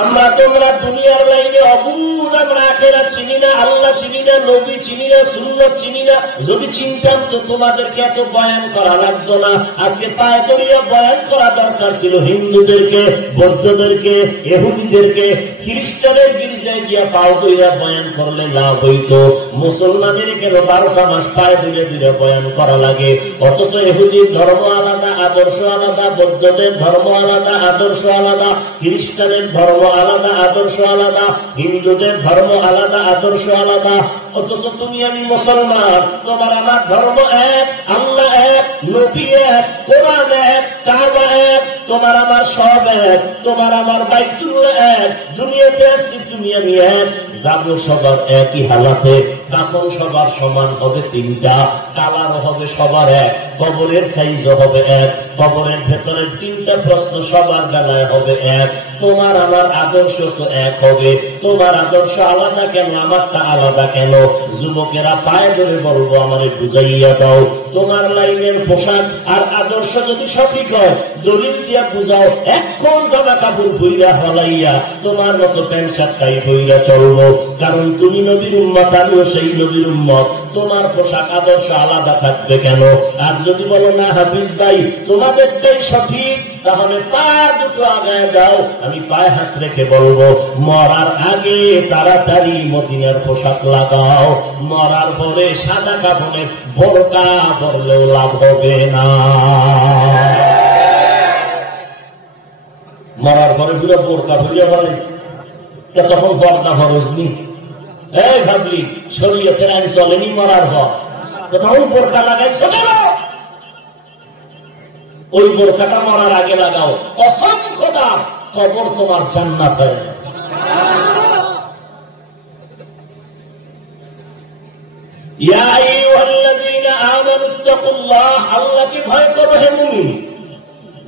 আমরা তোমরা দুনিয়ার লাইনে অবুঝ, আমরা আখিরাত চিনি না, আল্লাহ চিনি না, নবী চিনি না, সুন্নাত চিনি না। যদি চিনতাম তো তোমাদেরকে এত বয়ান করা লাগতো না। আজকে পায়ে ধরিয়া বয়ান করা দরকার ছিল হিন্দুদেরকে, বৌদ্ধদেরকে, ইহুদিদেরকে। খ্রিস্টানের গির্জায় গিয়া পাও ধরিয়া বয়ান করলে লাভ হইত। মুসলমানের কেন 12টা মাস পায়ে ধীরে ধীরে বয়ান করা লাগে? অথচ ইহুদির ধর্ম আলাদা, আদর্শ আলাদা, বৌদ্ধদের ধর্ম আলাদা, আদর্শ আলাদা, খ্রিস্টানের ধর্ম আলাদা, আদর্শ আলাদা, হিন্দুদের ধর্ম আলাদা, আদর্শ আলাদা। অথচ তুমি আমি মুসলমান, তোমার আমার ধর্ম এক, আল্লাহ এক, নবী এক, কোরআন এক, কাবা এক, তোমার আমার সব এক, তোমার আমার বাইতুল্লাহ এক। দুনিয়াতে আসছি তুমি আমি এক, যাবো সবার একই হালাতে। তখন সবার সমান হবে তিনটা, কালার হবে সবার এক, কবরের সাইজও হবে এক, কবরের ভেতরের তিনটা প্রশ্ন সবার বেলায় হবে এক। তোমার আমার আদর্শ তো এক হবে। তোমার আদর্শ আলাদা কেন, আমারটা আলাদা কেন? যুবকেরা পায়ে ধরে বলবো আমারে বুঝাইয়া দাও। তোমার লাইনের পোশাক আর আদর্শ যদি সঠিক হয় দলিল দিয়া বুঝাও। এখন জামা কাপড় ভইরা হলাইয়া তোমার মতো প্যান্ট শার্টটাই ভইরা চলবো, কারণ তুমি নবীর উম্মত, আমিও সেই নবীর উম্মত। তোমার পোশাক আদর্শ আলাদা থাকবে কেন? আর যদি বলো না হাফিজ ভাই তোমাদেরটাই সঠিক, তাহলে পা দুটো আগায় দাও। আমি পায়ে হাত রেখে বলবো মরার আগে তাড়াতাড়ি মদিনার পোশাক লাগাও, মরার পরে সাদা কাপড়ে বোরকা পরলেও লাভ হবে না। মরার পরে পুরো বোরকা ভরিয়া বলেছে, তখন পর্দা ফরজ নি। এই ভাবলি শরীয়তের আইন চলেনি মরার পর, তখন বোরকা লাগাইছ কেন? ওই বোরকাটা মরার আগে লাগাও। কসম খোদা, কবর তোমার জান্নাত হয়ে যাবে। ইয়া আইয়ুহাল্লাযীনা আমানুত্তাকুল্লাহ, আল্লাহকে ভয় করো হে মুমিন।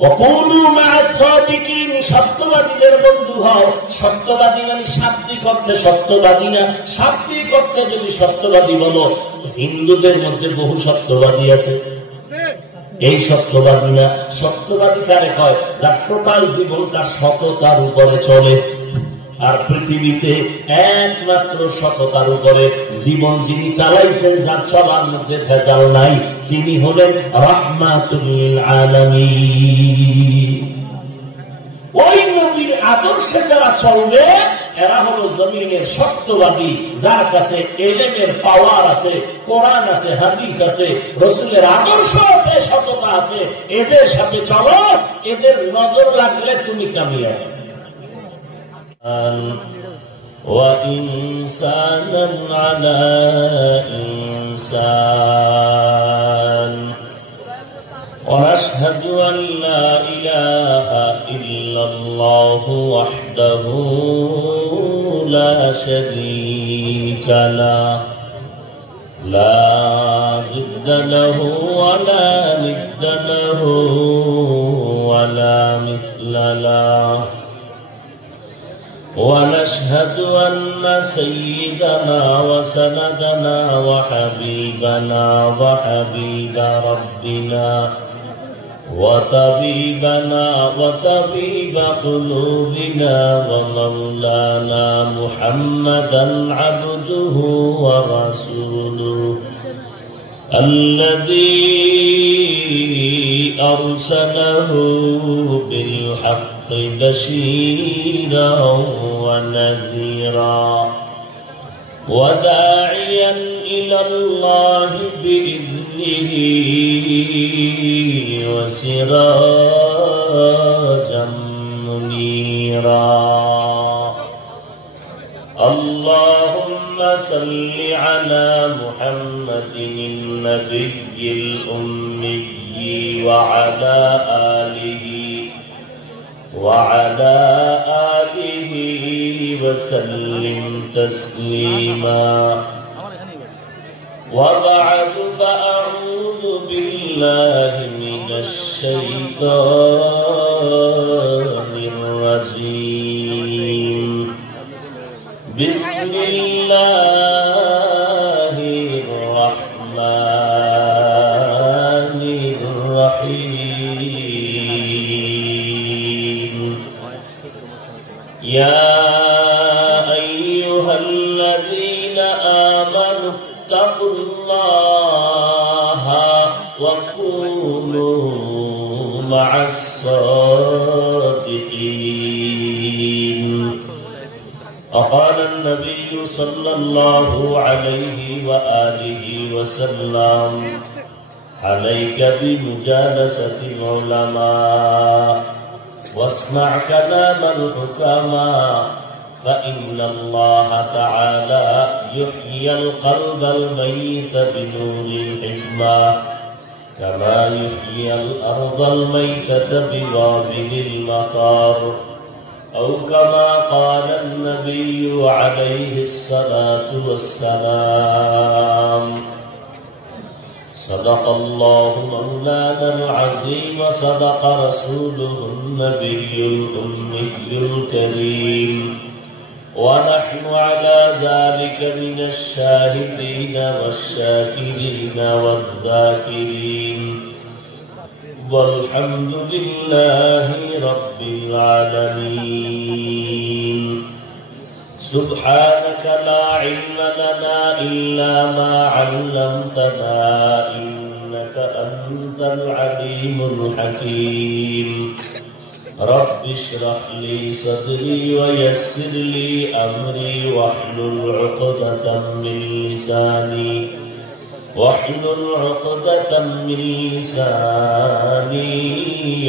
ওয়াকুনু মা'আস সাদিকিন, সত্যবাদীদের বন্ধু হও। সত্যবাদী মানে শাব্দিক অর্থে সত্যবাদী না, শাব্দিক অর্থে যদি সত্যবাদী বলো, হিন্দুদের মধ্যে বহু সত্যবাদী আছে। এই সত্যবাদী না, সত্যবাদী কারে হয়? যার টোটাল জীবনটা সততার উপরে চলে। আর পৃথিবীতে একমাত্র সততার উপরে জীবন যিনি চালাইছেন, যার চলার মধ্যে ভেজাল নাই, তিনি হলেন রাহমাতুল লিল আলামিন। ওই নবীর আদর্শে যারা চলবে এরা হলো জমিনের সত্যবাদী, যার কাছে এলেমের পাওয়ার আছে, কোরআন আছে, হাদিস আছে, রাসূলের আদর্শ আছে, সততা আছে। এদের সাথে চলো, এদের নজর লাগলে তুমি কামিয়াব। وإنسانا على إنسان ونشهد أن لا إله إلا الله وحده لا شريك له لا ضد له ولا ند له ولا مثل له ونشهد أن سيدنا وسندنا وحبيبنا وحبيب ربنا وطبيبنا وطبيب قلوبنا ومولانا محمدا عبده ورسوله الذي أرسله بالحق بشيرا ونذيرا وداعيا إلى الله بإذنه وسراجا منيرا اللهم صل على محمد النبي الأمي وعلى آله وسلم تسليما وبعد فأعوذ بالله من الشيطان الرجيم بسم الله الرحمن الرحيم يا أيها الذين آمنوا اتقوا الله وكونوا مع الصادقين. وقال النبي صلى الله عليه وآله وسلم عليك بمجالسة العلماء واسمع كلام الحكماء فإن الله تعالى يحيي القلب الميت بنور الحكمة كما يحيي الأرض الميتة بوابل المطر أو كما قال النبي عليه الصلاة والسلام. صدق الله مولانا العظيم وصدق رسوله النبي الأمي الكريم ونحن على ذلك من الشاهدين والشاكرين والذاكرين والحمد لله رب العالمين. سبحانك لا علم لنا إلا ما علمتنا إنك أنت العليم الحكيم. رب اشرح لي صدري ويسر لي أمري واحلل عقدة من لساني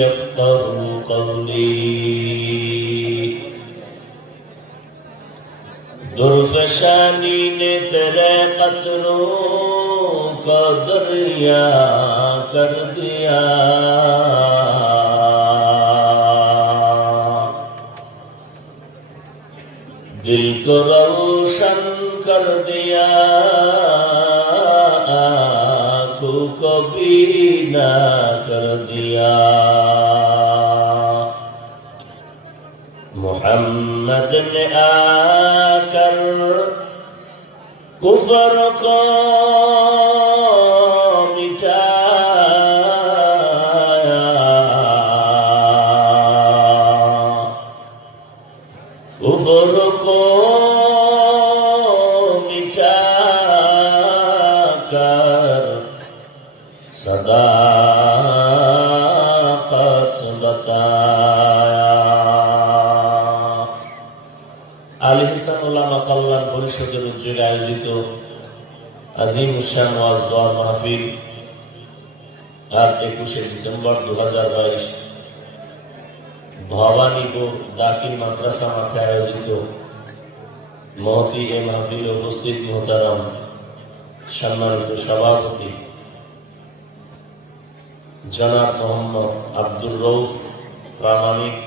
يفقهوا قولي. درفشانی نے تیرے قطروں کو دریا کر دیا دل کو روشن کر دیا آنکھوں کو بینا کر دیا. محمد نے آ کر کفر کو مٹایا کفر کو مٹا کر صداقت بتایا. আল ইহসান উলামা কল্যাণ পরিষদের উদ্যোগে আয়োজিত আজিম উশান ওয়াজ দোয়া মাহফিল আজ 21শে ডিসেম্বর 2022 ভবানীপুর দাখিল মাদ্রাসা মাঠে আয়োজিত মহফি এ মাহফিল উপস্থিত মোহতারাম সম্মানিত সভাপতি জনাব মোহাম্মদ আব্দুর রউফ প্রামাণিক,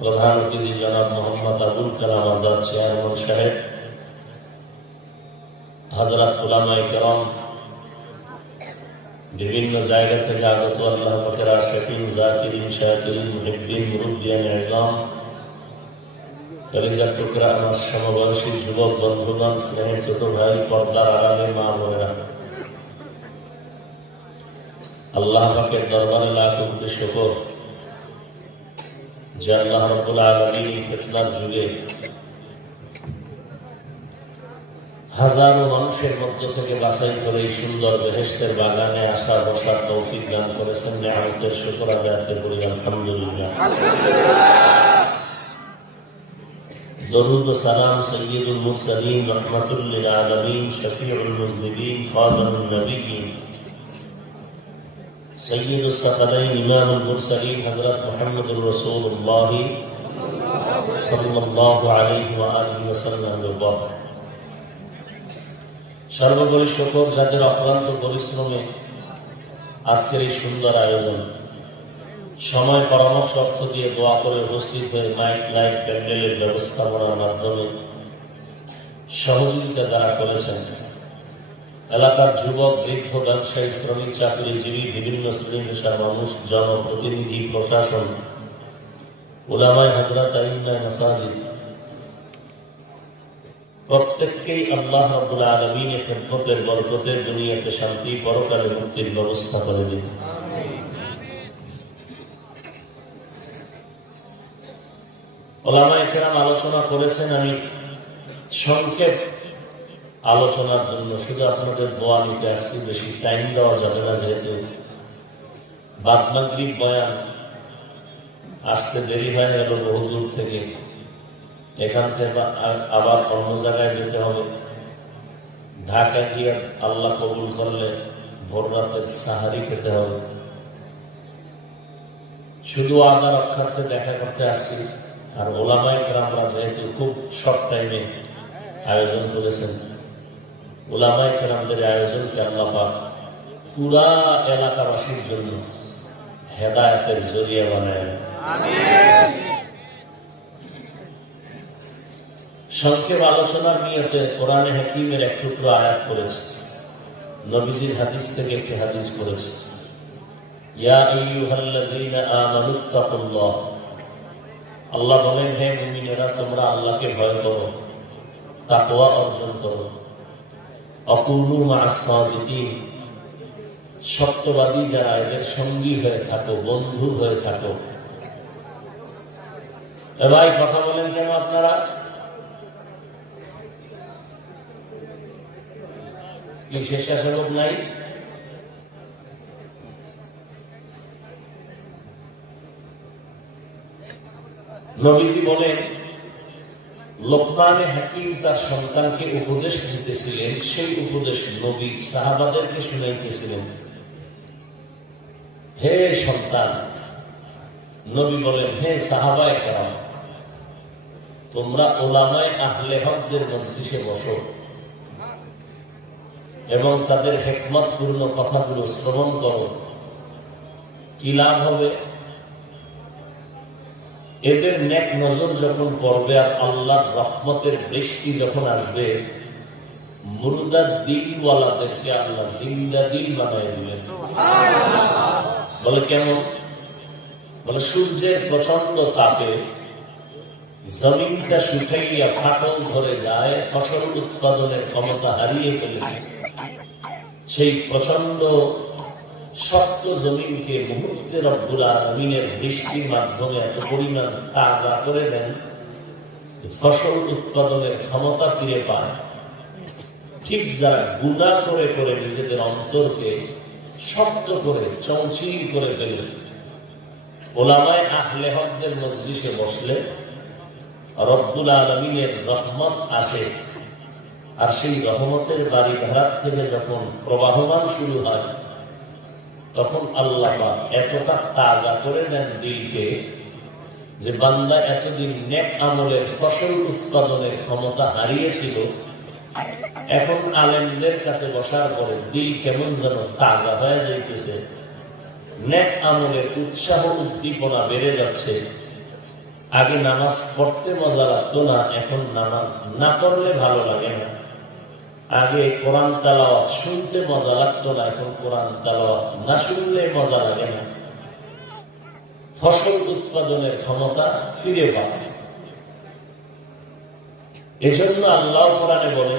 প্রধান অতিথি জনাব মোহাম্মদ আবুল কালাম আজাদ চেয়ারম্যান সাহেব, হযরত উলামায়ে কেরাম, বিভিন্ন জায়গা থেকে আগত আল্লাহ পাকের আশিকিন, জাকিরিন, শাকিরিন, মুহিব্বিন, মুরব্বিয়ান ইজলাম, কলিজার টুকরা আমার সমবয়সী যুবক বন্ধুগণ, স্নেহের ছোট ভাই, পর্দার আড়ালে মা বোনেরা, আল্লাহ পাকের দরবারে লাখ কোটি শুকর যে আল্লাহ রাব্বুল আলামিন এই ফিতনার যুগে হাজারো মানুষের মধ্য থেকে বাছাই করে এই সুন্দর বেহেশতের বাগানে আসা বসার তৌফিক দান করেছেন। নিয়ামতের শুকর আদায় করি আলহামদুলিল্লাহ। দরুদ ও সালাম সাইয়্যিদুল মুরসালিন রাহমাতুল লিল আলামিন শফিউল মুযনিবিন খাতামুন নবিয়্যিন سيد الثقلين إمام المرسلين حضرت محمد رسول الله صلى الله عليه وآله وسلم وبارك. সর্বোপরি শুকর যাদের অক্লান্ত পরিশ্রমে আজকের এই সুন্দর আয়োজন, সময় পরামর্শ অর্থ দিয়ে দোয়া করে উপস্থিত হয়ে মাইক লাইট প্যান্ডেলের ব্যবস্থাপনার মাধ্যমে সহযোগিতা যারা করেছেন, এলাকার যুবক, বৃদ্ধ, ব্যবসায়ী, শ্রমিক, চাকরিজীবী, বিভিন্ন শ্রেণী পেশার মানুষ, জনপ্রতিনিধি, প্রশাসন, উলামায়ে হযরত, আইম্মায়ে মাসাজিদ, প্রত্যেককেই আল্লাহ রাব্বুল আলামিনের খেদমতের বরকতে দুনিয়াতে শান্তি, পরকালে মুক্তির ব্যবস্থা করে দিন। ওলামায়ে কেরাম আলোচনা করেছেন। আমি সংক্ষেপ আলোচনার জন্য শুধু আপনাদের দোয়া নিতে আসছি, বেশি টাইম দেওয়া যাবে না, যেহেতু বাদ মাগরিব বয়ান, আসতে দেরি হয়ে গেল বহু দূর থেকে, এখান থেকে আবার অন্য জায়গায় যেতে হবে। ঢাকা গিয়ে আল্লাহ কবুল করলে ভোর রাতের সাহারি খেতে হবে। শুধু আদা রক্ষার্থে দেখা করতে আসছি। আর ওলামায়ে কেরামরা যেহেতু খুব শর্ট টাইমে আয়োজন করেছেন, ওলামায়ে কেরামদের আয়োজনকে আল্লাহ পাক পুরা এলাকাবাসীর জন্য হেদায়েতের জরিয়া বানায়। সংক্ষেপ আলোচনার নিয়তে কোরআনে হাকিমের এক টুকরো আয়াত করেছে, নবীজির হাদিস থেকে একটি হাদিস করেছে। ইয়া আইয়ুহাল্লাযীনা আমানুত্তাকুল্লাহ, আল্লাহ বলেন, হে মুমিনেরা, তোমরা আল্লাহকে ভয় করো, তাকওয়া অর্জন করো। অকুনু মা'আস সাদিকিন, সত্যবাদী যারা, এদের সঙ্গী হয়ে থাকো, বন্ধু হয়ে থাকো। ভাই কথা বলেন কেন আপনারা? কি স্বেচ্ছাসেবক নাই? নবীজি বলেন, লোকমানে হাকিম তার সন্তানকে উপদেশ দিতেছিলেন, সেই উপদেশ নবী সাহাবাদেরকে শুনাইতেছিলেন। হে সন্তান, নবী বলেন, হে সাহাবায়ে কেরাম, তোমরা উলামায়ে আহলে হকদের মজলিসে বসো এবং তাদের হিকমতপূর্ণ কথাগুলো শ্রবণ করো। কি লাভ হবে? এদের নেক নজর যখন পড়বে আর আল্লাহর রহমতের বৃষ্টি যখন আসবে, মুর্দা দিলওয়ালাদেরকে আল্লাহ জিন্দা দিল বানিয়ে দিবেন। বলে কেমন? বলে সূর্যের প্রচন্ড তাপে জমিনটা শুকাইয়া ফাটল ধরে যায়, ফসল উৎপাদনের ক্ষমতা হারিয়ে ফেলে। সেই প্রচন্ড শক্ত জমিনকে মুহূর্তে রব্বুল আলামিনের বৃষ্টির মাধ্যমে এত পরিমাণ তাজা করে দেন, ফসল উৎপাদনের ক্ষমতা ফিরে পায়। ঠিক যারা গুনাহ করে করে নিজেদের অন্তরকে শক্ত করে চৌচির করে ফেলেছে, উলামায়ে আহলে হকদের মজলিসে বসলে রব্বুল আলামিনের রহমত আসে। আর সেই রহমতের বাড়িঘাট থেকে যখন প্রবাহমান শুরু হয়, তখন আল্লাহ এতটা তাজা করে দেন দিলকে যে বান্দা এতদিন নেক আমলের ফসল উৎপাদনের ক্ষমতা হারিয়েছিল, এখন আলেমদের কাছে বসার পরে দিল কেমন যেন তাজা হয়ে যাইতেছে, নেক আমলের উৎসাহ উদ্দীপনা বেড়ে যাচ্ছে। আগে নামাজ পড়তে মজা লাগতো না, এখন নামাজ না পড়লে ভালো লাগে না। আগে কোরআন তেলাওয়াত শুনতে মজা লাগতো না, এখন কোরআন তেলাওয়াত না শুনলে মজা লাগে না। ফসল উৎপাদনের ক্ষমতা ফিরে পায়। এজন্য আল্লাহ কোরআনে বলে,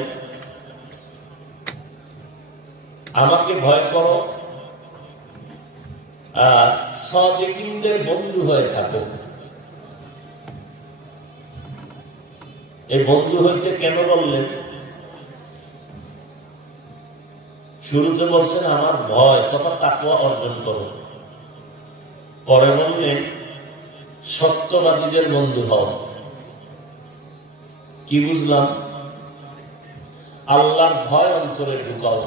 আমাকে ভয় করো আর সাদিকিনদের বন্ধু হয়ে থাকো। এই বন্ধু হইতে কেন বললেন? শুরুতে বলছেন আমার ভয় তথা তাকওয়া অর্জন করো, পরে বললেন সত্যবাদীদের বন্ধু হও। কি বুঝলাম? আল্লাহর ভয় অন্তরে ঢুকাও।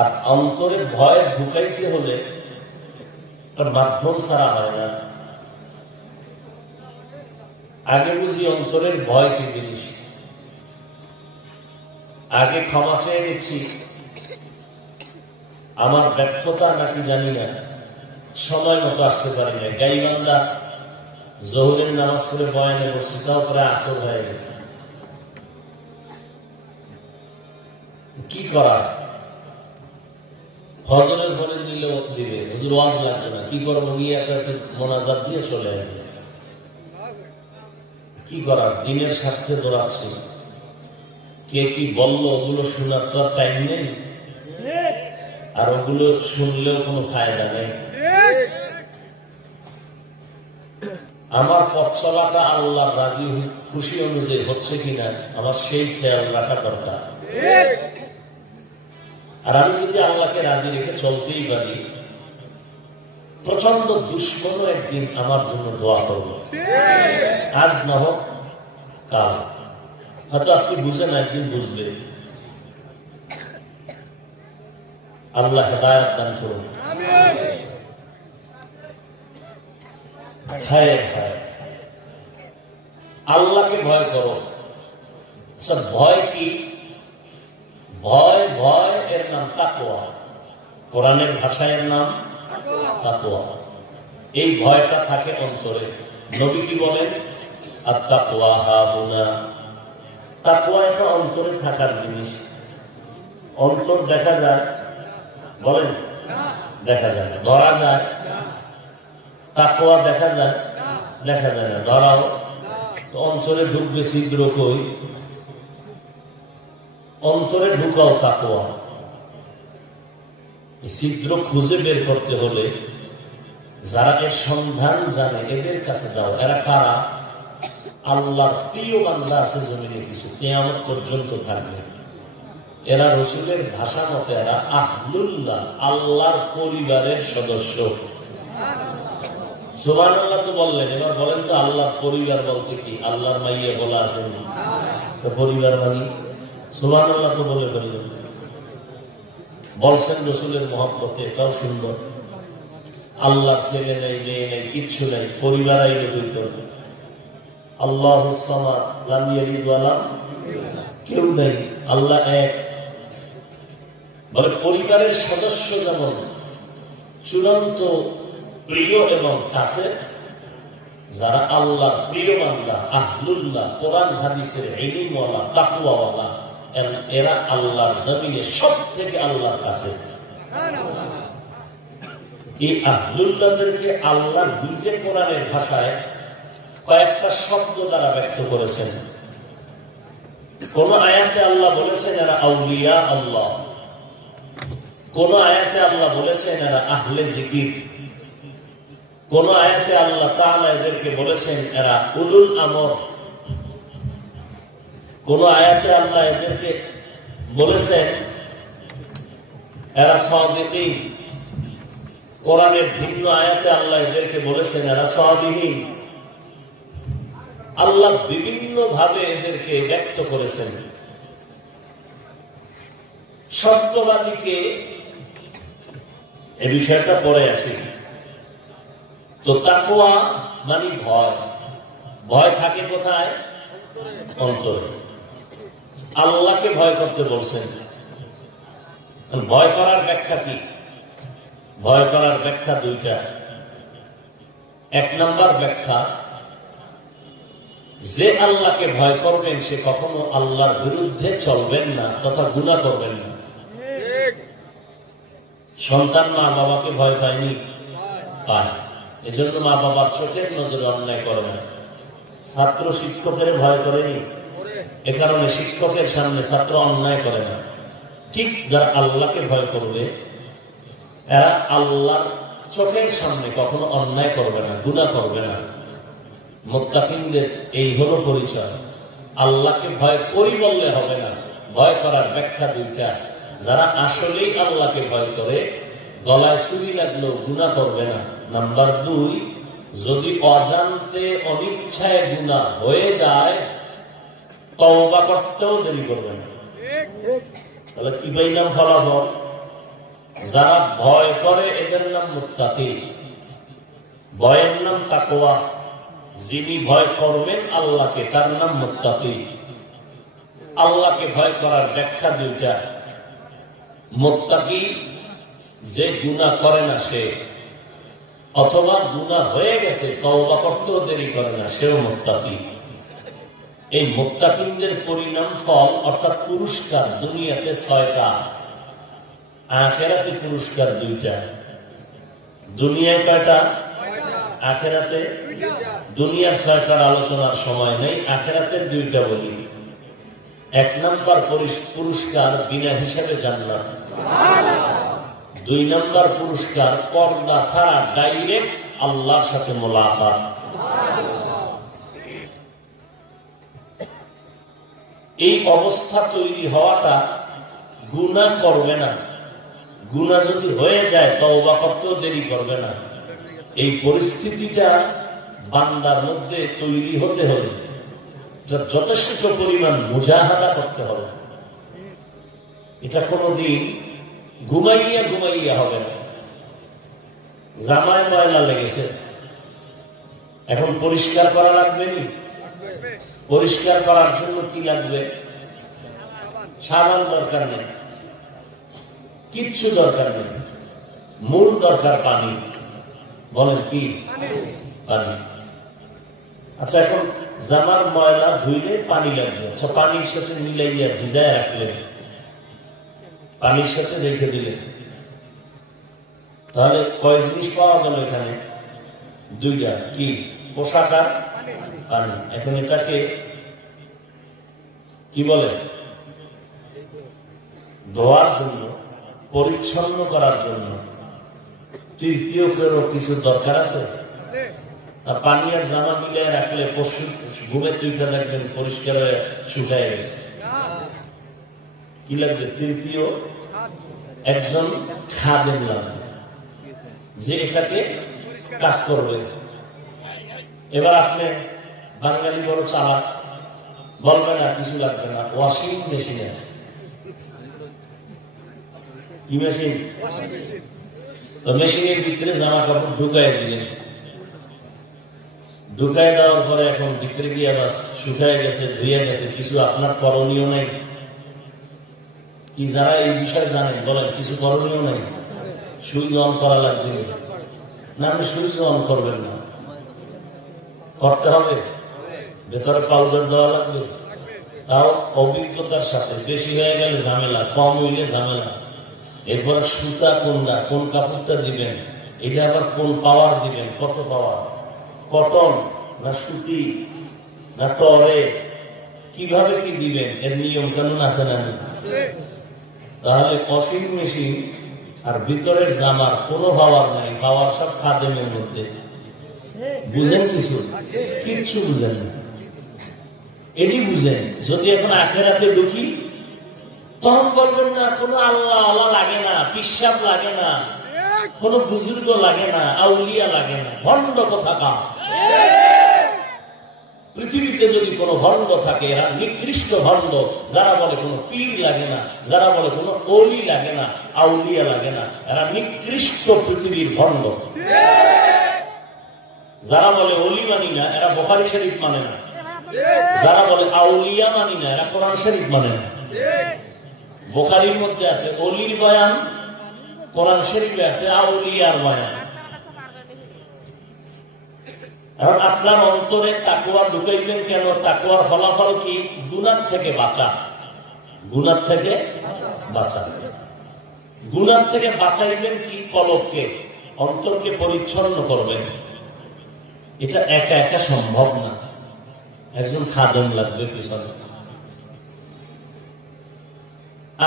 আর অন্তরে ভয় ঢুকাইতে হলে তার মাধ্যম ছাড়া হয় না। আগে বুঝি অন্তরের ভয় কি জিনিস। আগে ক্ষমা চেয়ে গেছি, আমার ব্যর্থতা নাকি জানি না, সময় মতো আসতে পারি না। গাইবান্ধা জোহরের নামাজ করে বয়ানে বসছি, তাও প্রায় আসর হয়ে গেছে। কি করা? ফজরের পরে দিলে দিবে, হুজুর ওয়াজ লাগবে না, কি করবো নিয়ে একটা মোনাজাত দিয়ে চলে আসবে। কি করার? দিনের স্বার্থে দৌড়াচ্ছি। কে কি বললো ওগুলো শোনার তো আর টাইম নেই, আর ওগুলো শুনলেও কোনো ফায়দা নেই। আমার পথ চলাটা আল্লাহ রাজি খুশি অনুযায়ী হচ্ছে কিনা আমার সেই খেয়াল রাখা দরকার। আর আমি যদি আল্লাহকে রাজি রেখে চলতেই পারি, প্রচন্ড দুশ্মনও একদিন আমার জন্য দোয়া করবে, আজ না হোক কাল। হয়তো আজকে বুঝে না, একদিন বুঝবে। আল্লাহ হেদায়েত দান করুন। হায় হায়, আল্লাহকে ভয় করো। আচ্ছা, ভয় কি? ভয় ভয় এর নাম তাকওয়া, কোরআনের ভাষায় এর নাম তাকওয়া। এই ভয়টা থাকে অন্তরে। নবী কি বলেন? আত-তাকওয়া হাহুনা। তাকওয়া এটা অন্তরে থাকার জিনিস। অন্তর দেখা যায়? বলেন, দেখা যায় না। ধরা যায়? তাকওয়া দেখা যায়? দেখা যায় না। ধরাও তো অন্তরে ঢুকবে ছিদ্র কই? অন্তরে ঢুকাও তাকওয়া। ছিদ্র খুঁজে বের করতে হলে যারা এর সন্ধান জানে এদের কাছে যাও। এরা কারা? আল্লাহর প্রিয় বান্দা আছে জমিনে কিছু, কিয়ামত পর্যন্ত থাকবে। এরা রসুলের ভাষা মতে এরা আহলুল্লাহ, আল্লাহর পরিবারের সদস্য। সুবহানাল্লাহ তো বললেন, এবার বলেন তো আল্লাহর পরিবার বলতে কি? আল্লাহর মাইয়া বলা আছেন পরিবার মানি? সুবহানাল্লাহ তো বলে ফেললেন। বলছেন রসুলের মহব্বতে, এটাও সুন্দর। আল্লাহ ছেলে নেই, মেয়ে নেই, কিচ্ছু নেই, পরিবার আইলে দুই করবে। আল্লাহুস সামাদ, লাম ইয়ালিদ ওয়া লাম, কেউ নেই, আল্লাহ এক। বলে পরিবারের সদস্য যেমন চূড়ান্ত প্রিয় এবং কাছে, যারা আল্লাহর প্রিয় বান্দা, আহলুল্লাহ, কোরআন হাদিসের ইলমওয়ালা, তাকওয়াওয়ালা, এরা আল্লাহর জমিনে সব থেকে আল্লাহর কাছে। এই আহলুল্লাহদেরকে আল্লাহ নিজে কোরআনের ভাষায় কয়েকটা শব্দ দ্বারা ব্যক্ত করেছেন। কোন আয়াতে আল্লাহ বলেছেন এরা আউলিয়া আল্লাহ, কোন আয়াতে আল্লাহ বলেছেন এরা আহলে জিকির, কোন আয়াতে আল্লাহ তাআলা এদেরকে বলেছেন এরা উলুল আমর, কোন আয়াতে আল্লাহ এদেরকে বলেছেন এরা সাদিকীন, কোরআনের ভিন্ন আয়াতে আল্লাহ এদেরকে বলেছেন এরা সাদিকীন। আল্লাহ বিভিন্ন ভাবে এদেরকে ব্যক্ত করেছেন। সত্যবাদীকে এ বিষয়টা পরে আসি। তো তাকওয়া মানে ভয়। ভয় থাকে কোথায়? অন্তরে। আল্লাহকে ভয় করতে বলছেন। ভয় করার ব্যাখ্যা কি? ভয় করার ব্যাখ্যা দুইটা। এক নম্বর ব্যাখ্যা, যে আল্লাহকে ভয় করবেন সে কখনো আল্লাহর বিরুদ্ধে চলবেন না তথা গুনাহ করবেন না। সন্তান মা বাবাকে ভয় পায়নি? পায়। এজন্য মা বাবার চোখের নজরে অন্যায় করে না। ছাত্র শিক্ষকের ভয় করেনি, এ কারণে শিক্ষকের সামনে ছাত্র অন্যায় করে না। ঠিক যারা আল্লাহকে ভয় করবে এরা আল্লাহর চোখের সামনে কখনো অন্যায় করবে না, গুনাহ করবে না। মুত্তাকিনদের এই হলো পরিচয়। আল্লাহকে ভয় করি বললে হবে না। ভয় করার ব্যাখ্যা দুইটা। যারা আসলেই আল্লাহকে ভয় করে গলায় ছুরি লাগলেও গুনাহ করবে না। নাম্বার দুই, যদি অজান্তে অনিচ্ছায় গুনাহ হয়ে যায় তওবা করতেও দেরি করবে না। তাহলে কি পাইলাম ফলাফল? যারা ভয় করে এদের নাম মুত্তাকি, ভয়ের নাম তাকওয়া। যিনি ভয় করবেন আল্লাহকে তার নাম মুত্তাকি। আল্লাহকে ভয় করার ব্যাখ্যা দুইটা। মুত্তাকি যে গুনাহ করে না সে, অথবা গুনাহ হয়ে গেছে তওবা করতেও দেরি করে না, সেও মুত্তাকি। এই মুত্তাকিনদের পরিণাম ফল অর্থাৎ পুরস্কার দুনিয়াতে 6টা, আখিরাতে পুরস্কার 2টা। দুনিয়ায় কয়টা? আখিরাতে। দুনিয়ার 6টার আলোচনার সময় নেই, আখিরাতের 2টা বলি। 1 নম্বর পুরস্কার বিনা হিসাবে জান্নাত। 2 নম্বর পুরস্কার পর্দা ছাড়া ডাইরেক্ট আল্লাহর সাথে মোলাকাত। এই অবস্থা তৈরি হওয়াটা গুনাহ করবে না, গুনাহ যদি হয়ে যায় তওবা করতেও দেরি করবে না। এই পরিস্থিতিটা বান্দার মধ্যে তৈরি হতে হলে যথেষ্ট পরিমাণ মুজাহাদা করতে হবে। এটা কোনদিন ঘুমাইয়া ঘুমাইয়া হবে না। জামায় ময়লা লেগেছে, এখন পরিষ্কার করা লাগবে। পরিষ্কার করার জন্য কি লাগবে? সাবান দরকার নেই, কিচ্ছু দরকার নেই, মূল দরকার পানি। বলেন কি? পানি। আচ্ছা, এখন জামার ময়লা ধুইলে পানি লাগবে। আচ্ছা, পানির সাথে মিলাইয়া ভিজায় রাখলে, পানির সাথে রেখে দিলে, তাহলে কয় জিনিস পাওয়া গেল এখানে? দুইটা। কি? পোশাক আর পানি। এখন এটাকে কি বলে? ধোয়ার জন্য, পরিচ্ছন্ন করার জন্য তৃতীয় কেউ কিছু দরকার আছে? আর পানি আর জামা মিলিয়ে রাখলে পশু ঘুমে তুইটা দেখবেন পরিষ্কার হয়ে শুকায় গেছে। কি লাগবে? তৃতীয় একজন খাদেম লাগবে, যে এটাকে কাজ করবে। এবার আপনি বাঙালি বড় চালাক, বলবে না কিছু লাগবে না, ওয়াশিং মেশিন আছে। কি মেশিন? তো মেশিনের ভিতরে জামা কাপড় ঢুকাই দিলেন, ঢুকাই দেওয়ার পরে এখন ভিতরে গিয়ে বাস শুকায় গেছে, ধুয়ে গেছে, কিছু আপনার করণীয় নেই কি? যারা এই বিষয় জানেন বলেন, কিছু করণীয় নেই। সুইচ অন করা লাগবে না? আপনি সুইচ অন করবেন না, করতে হবে। ভেতরে পাউডার দেওয়া লাগবে, তাও অভিজ্ঞতার সাথে। বেশি হয়ে গেলে ঝামেলা, কম হইলে ঝামেলা। এরপর সুতা কোনটা, কোন কাপড়টা দিবেন, এটা আবার কোন পাওয়ার দিবেন, কত পাওয়ার, কটন না সুতি না টরে, কিভাবে কি দিবেন, এর নিয়ম কানুন আছে না? তাহলে ওয়াশিং মেশিন আর ভিতরের জামার কোনো পাওয়ার নাই, পাওয়ার সব খাদেমের মধ্যে। বুঝেন কিছু? কিচ্ছু বুঝেন না। এটি বুঝেন। যদি এখন আখেরাতে ঢুকি তখন বলবেন না কোনো আল্লাহ আল্লাহ লাগে না, পিসাব লাগে না, কোন বুজুর্গ লাগে না, আউলিয়া লাগে না। ভণ্ড কোথাকা। পৃথিবীতে যদি কোন ভণ্ড থাকে এরা নিকৃষ্ট ভণ্ড। যারা বলে কোন পীর লাগে না, যারা বলে কোন অলি লাগে না, আউলিয়া লাগে না, এরা নিকৃষ্ট পৃথিবীর ভণ্ড। যারা বলে অলি মানি না, এরা বুখারী শরীফ মানে না। যারা বলে আউলিয়া মানি না, এরা কোরআন শরীফ মানে না। বুখারীর মধ্যে আছে অলির বয়ান, কোরআন শরীফে আছে আউলিয়ার বয়ান। এখন আপনার অন্তরে তাকওয়া ঢুকাইবেন কেন? তাকওয়ার ফলাফল কি? গুনাহ থেকে বাঁচা। গুনাহ থেকে বাঁচা। গুনাহ থেকে বাঁচাইবেন কি? কলবকে, অন্তরকে পরিচ্ছন্ন করবেন। এটা একা একা সম্ভব না, একজন খাদেম লাগবে পিছনে।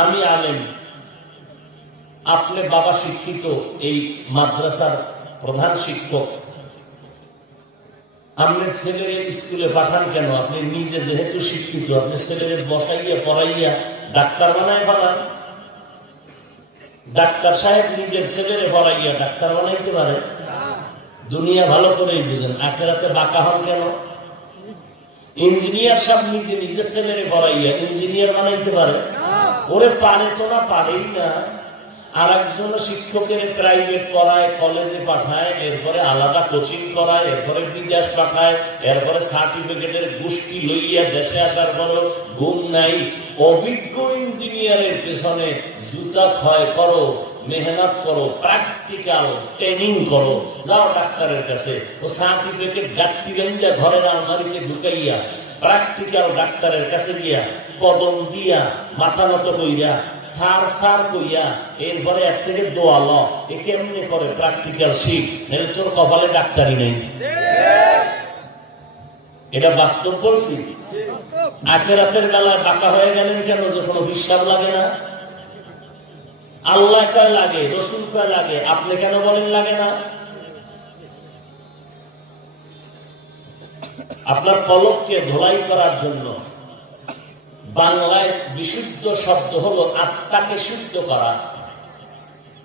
আমি আলেম, আপনি বাবা শিক্ষিত, এই মাদ্রাসার প্রধান শিক্ষক, আপনার ছেলের স্কুলে পাঠান কেন? আপনি নিজে যেহেতু শিক্ষিত, আপনি ছেলের বসাইয়া পড়াইয়া ডাক্তার বানায় পালান। ডাক্তার সাহেব নিজের ছেলের পড়াইয়া ডাক্তার বানাইতে পারে? দুনিয়া ভালো করেই বুঝেন, আখেরাতে বাঁকা হন কেন? ইঞ্জিনিয়ার সব নিজে নিজে ছেলের পড়াইয়া ইঞ্জিনিয়ার বানাইতে পারে? ওরে পারে তো না, পারেই না। আর একজন শিক্ষকের প্রাইভেট পড়ায়, কলেজে পাঠায়, এরপরে আলাদা কোচিং করায়, এরপরে বিদেশ পাঠায়, এরপরে সার্টিফিকেটের গোষ্ঠী লইয়া দেশে আসার পরও ঘুম নাই। অভিজ্ঞ ইঞ্জিনিয়ারের পেছনে জুতা ক্ষয় করো, মেহনত করো, প্র্যাকটিক্যাল ট্রেনিং করো, যাও ডাক্তারের কাছে। ও সার্টিফিকেট গাঁটটি বেঁধে ঘরের আলমারিতে ঢুকাইয়া প্র্যাকটিক্যাল ডাক্তারের কাছে গিয়া কদম দিয়া মাথা নত কইয়া সার সার কইয়া এরপরে এক থেকে দোয়াল এ কেমনে করে প্র্যাকটিক্যাল শিখ, নাহলে তোর কপালে ডাক্তারি নেই। এটা বাস্তব বলছি। আখেরাতের বেলায় বাঁকা হয়ে গেলেন কেন? যে কোনো হিসাব লাগে না। আল্লাহ কয় লাগে, রসুল কয় লাগে, আপনি কেন বলেন লাগে না? আপনার কলমকে ধোলাই করার জন্য বাংলায় বিশুদ্ধ শব্দ হলো আত্মাকে শুদ্ধ করা,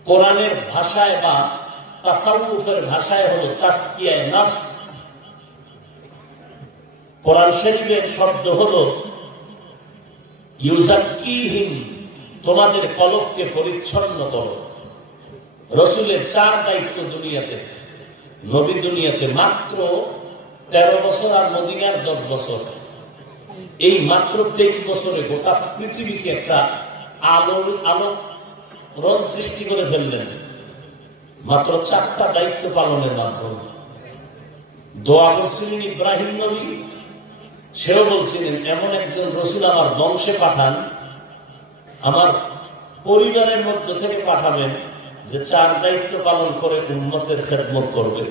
কোরআনের ভাষায় বা তাসাউফের ভাষায় হলো তাসকিয়ায়ে নফস, কোরআন শরীফের শব্দ হলো ইউজাক্কিহিম, তোমাদের কলবকে পরিচ্ছন্ন করো। রসুলের 4 দায়িত্ব দুনিয়াতে। নবী দুনিয়াতে মাত্র 13 বছর আর মদিনার 10 বছর। এই মাত্র 23 বছরে গোটা পৃথিবীকে একটা আলোড়ন সৃষ্টি করে ফেললেন মাত্র 4টা দায়িত্ব পালনের মাধ্যমে। দোয়া করছিলেন ইব্রাহিম নবী, সেও বলছিলেন এমন একজন রসুল আমার বংশে পাঠান, আমার পরিবারের মধ্য থেকে পাঠাবেন, যে 4 দায়িত্ব পালন করে উম্মতের খেদমত করবে।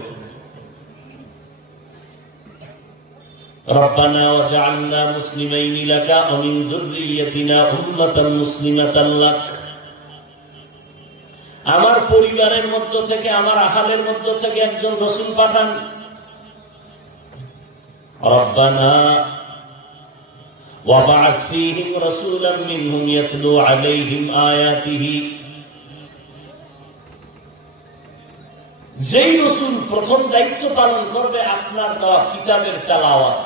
রব্বানা ওয়াজআলনা মুসলিমাইনি লাকা ওয়া মিন যুররিয়্যাতিনা উম্মাতান মুসলিমাতান লাক, আমার পরিবারের মধ্য থেকে, আমার আহলের মধ্য থেকে একজন রাসূল পাঠান। রব্বানা ওয়াবআস ফীহিম রাসূলাম মিনহুম ইয়াতলু আলাইহিম আয়াতিহি, যেই রাসূল প্রথম দায়িত্ব পালন করবে আপনার দেওয়া কিতাবের তেলাওয়াত,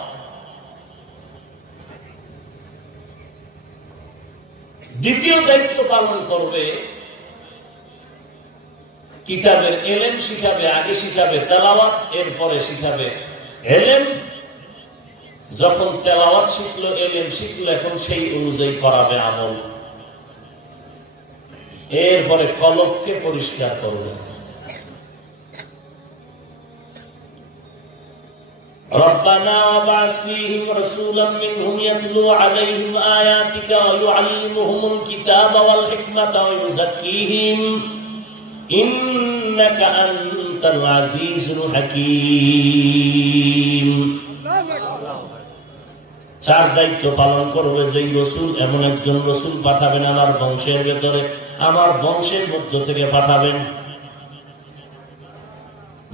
দ্বিতীয় দায়িত্ব পালন করবে কিতাবের এলেম শিখাবে, আগে শিখাবে তেলাওয়াত, এরপরে শিখাবে এলেম। যখন তেলাওয়াত শিখলো, এলেম শিখলো, এখন সেই অনুযায়ী করাবে আমল। এরপরে কলবকে পরিষ্কার করবে। ربنا وابعث فيهم رسولا منهم يتلو عليهم آياتك ويعلمهم الكتاب والحكمة ويزكيهم إنك أنت العزيز الحكيم। 4 দায়িত্ব পালন করবে যেই রসুল, এমন একজন রসুল পাঠাবেন আমার বংশের ভেতরে, আমার বংশের মধ্য থেকে পাঠাবেন।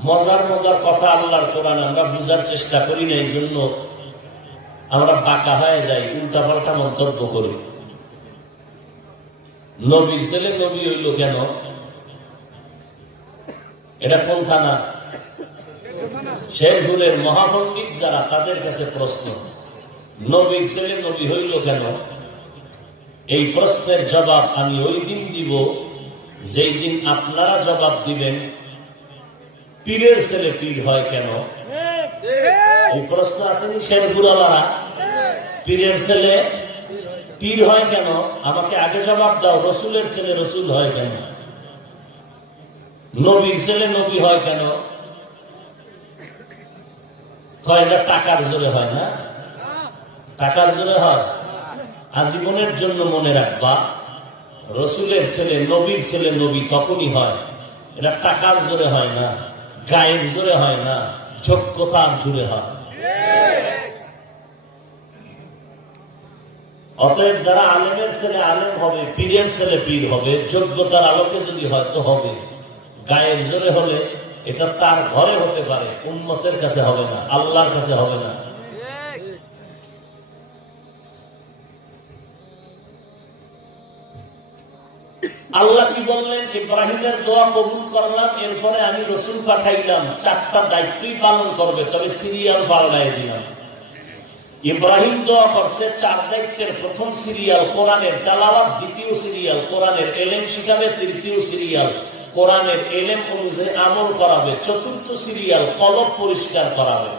মজার মজার কথা আল্লাহর কোরআন আমরা বুঝার চেষ্টা করি না, এই জন্য আমরা বাঁকা হয়ে যাই, উল্টা পাল্টা মন্তব্য করি। নবীর ছেলে নবী হইল কেন? এটা কোন থানা? শেরপুরের মহাপণ্ডিত যারা, তাদের কাছে প্রশ্ন, নবীর ছেলে নবী হইল কেন? এই প্রশ্নের জবাব আমি ওই দিন দিব যেই দিন আপনারা জবাব দিবেন পীরের ছেলে পীর হয় কেন। এই প্রশ্ন আসেনি শেরপুরালারা, পীরের ছেলে পীর হয় কেন? আমাকে আগে জবাব দাও, রসুলের ছেলে রসুল হয় কেন? নবীর ছেলে নবী হয় কেন? এটা টাকার জোরে হয় না, টাকার জোরে হয়। আজীবনের জন্য মনে রাখবা, রসুলের ছেলে নবীর ছেলে নবী তখনই হয়, এটা টাকার জোরে হয় না, গায়ের জোরে হয় না, যোগ্যতার জোরে হয়। অতএব যারা আলেমের ছেলে আলেম হবে, পীরের ছেলে পীর হবে, যোগ্যতার আলোকে যদি হয়তো হবে। গায়ের জোরে হলে এটা তার ঘরে হতে পারে, উম্মতের কাছে হবে না, আল্লাহর কাছে হবে না। আল্লাহ কি বললেন? ইব্রাহিমের দোয়া কবুল করলাম, এরপরে আমি রসুল পাঠাইলাম, 4টা দায়িত্বই পালন করবে, তবে সিরিয়াল পাল্টাই দিলাম। ইব্রাহিম দোয়া করছে 4 দায়িত্বের প্রথম সিরিয়াল কোরআনের তেলাওয়াত, দ্বিতীয় সিরিয়াল কোরআনের এলেম শিখাবে, তৃতীয় সিরিয়াল কোরআনের এলেম অনুযায়ী আমল করাবে, চতুর্থ সিরিয়াল কলব পরিষ্কার করাবে।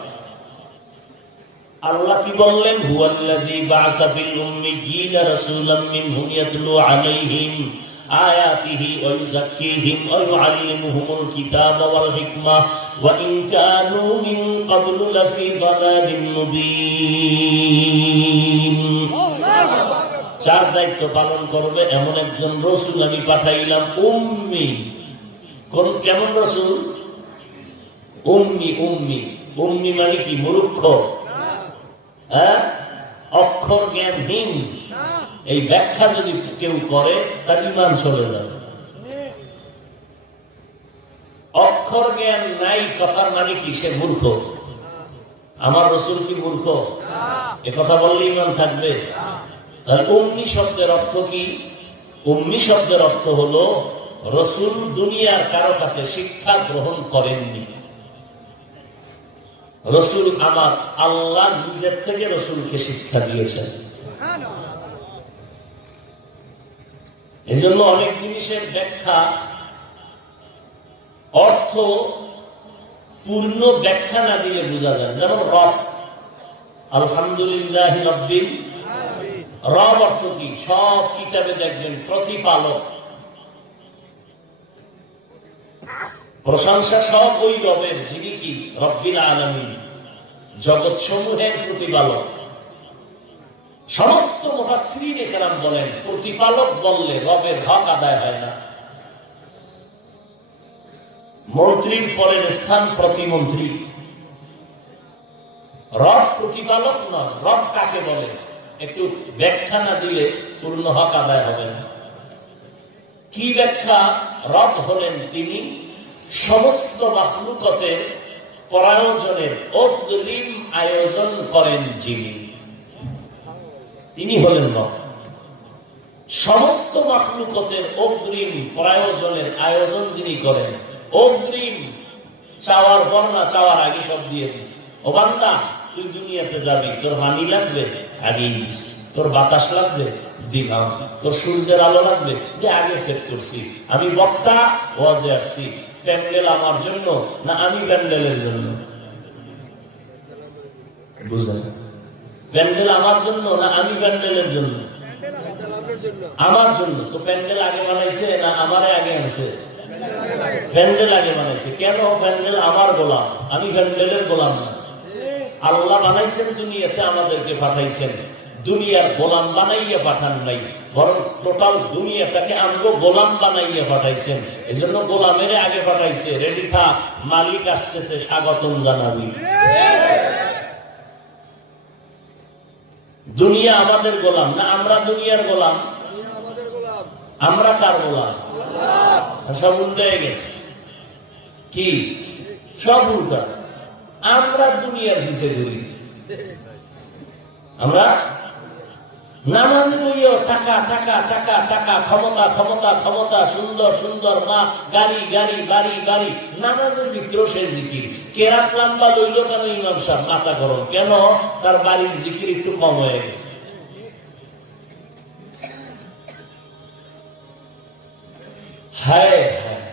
আল্লাহ কি বললেন? হুয়াল্লাযী বা'আসা ফিল উম্মিয়্যিনা রাসূলাম মিনহুম ইয়াতলু আলাইহিম আয়াতিহি ওয়া ইউযাক্কিহিম ওয়া ইউআল্লিমুহুমুল কিতাবা ওয়াল হিকমা ওয়া ইন কানূ মিন ক্বাবলু লাফি দালালিন মুবিন। 4 দায়িত্ব পালন করবে এমন একজন রাসূল আমি পাঠাইলাম, উম্মি। কেমন রাসূল? উম্মি। উম্মি উম্মি মানে কি? মূর্খ, অক্ষর জ্ঞানহীন। এই ব্যাখ্যা যদি কেউ করে তার ঈমান চলে যাবে। অক্ষর জ্ঞান নাই কথার মানে কি? সে মূর্খ। আমার রসুল কি মূর্খ? একথা বললে ইমান থাকবে? তাহলে উম্মি শব্দের অর্থ কি? উম্মি শব্দের অর্থ হলো রসুল দুনিয়ার কারো কাছে শিক্ষা গ্রহণ করেননি। রসুল আমার আল্লাহ নিজের থেকে রসুলকে শিক্ষা দিয়েছেন। এই জন্য অনেক জিনিসের ব্যাখ্যা অর্থ পূর্ণ ব্যাখ্যা না দিলে বোঝা যায়। যেমন রব, আলহামদুলিল্লাহ রব্বিল, রব অর্থ কি? সব কিতাবে দেখবেন প্রতিপালক, প্রশংসা সব ওই রবের যিনি কি রব্বিল আলামিন, জগৎ সমূহের প্রতিপালক। সমস্ত মুফাসসিরিনে কেরাম বলেন প্রতিপালক বললে রবের হক আদায় হয় না। মন্ত্রীর পরের স্থান প্রতিমন্ত্রী। রব প্রতিপালক নয়। রব কাকে বলে? একটু ব্যাখ্যা না দিলে পূর্ণ হক আদায় হবে না। কি ব্যাখ্যা? রব হলেন তিনি সমস্ত মাখলুকতের প্রয়োজনের অগ্রিম আয়োজন করেন যিনি, তিনি হলেন রব। সমস্ত মাখলুকতের অগ্রিম প্রয়োজনের আয়োজন যিনি করেন, অগ্রিম চাওয়ার পর না চাওয়ার আগে সব দিয়ে দিছে। ও বান্দা তুই দুনিয়াতে যাবি, তোর পানি লাগবে আগেই দিছি, তোর বাতাস লাগবে দিলাম, তোর সূর্যের আলো লাগবে যে আগে সেট করছি। আমি বক্তা ওয়াজে আসছি, প্যান্ডেল আমার জন্য না আমি প্যান্ডেলের জন্য? বুঝলেন? প্যান্ডেল আমার জন্য না আমি প্যান্ডেলের জন্য? আমার জন্য। তো প্যান্ডেল আগে বানাইছে না আমারে আগে আনছে? প্যান্ডেল আগে বানাইছে। কেন? প্যান্ডেল আমার গোলাম, আমি প্যান্ডেলের গোলাম না। আল্লাহ বানাইছেন দুনিয়াতে, আমাদেরকে পাঠাইছেন। দুনিয়ার গোলাম বানাইয়া পাঠান নাই, বরং টোটাল দুনিয়াটাকে আমগো গোলাম বানাইয়া পাঠাইছেন। এই জন্য গোলামের আগে পাঠাইছে, রেডি থাক, মালিক আসতেছে, স্বাগতম জানাবি। দুনিয়া আমাদের গোলাম না আমরা দুনিয়ার গোলাম? আমরা কার গোলাম? সব উল্টে গেছে। কি সব উল্টা? আমরা দুনিয়ার পিছে ঘুরি। আমরা নামাজে লইও টাকা টাকা টাকা টাকা, ক্ষমতা ক্ষমতা ক্ষমতা, সুন্দর সুন্দর মা, গাড়ি গাড়ি বাড়ি বাড়ি। নামাজের ভিতরেও সে জিকির। কেরাত লম্বা লইল কেন? ইমাম সাহেব মাথা গরম কেন? তার বাড়ির জিকির একটু কম হয়ে গেছে। হায় হায়,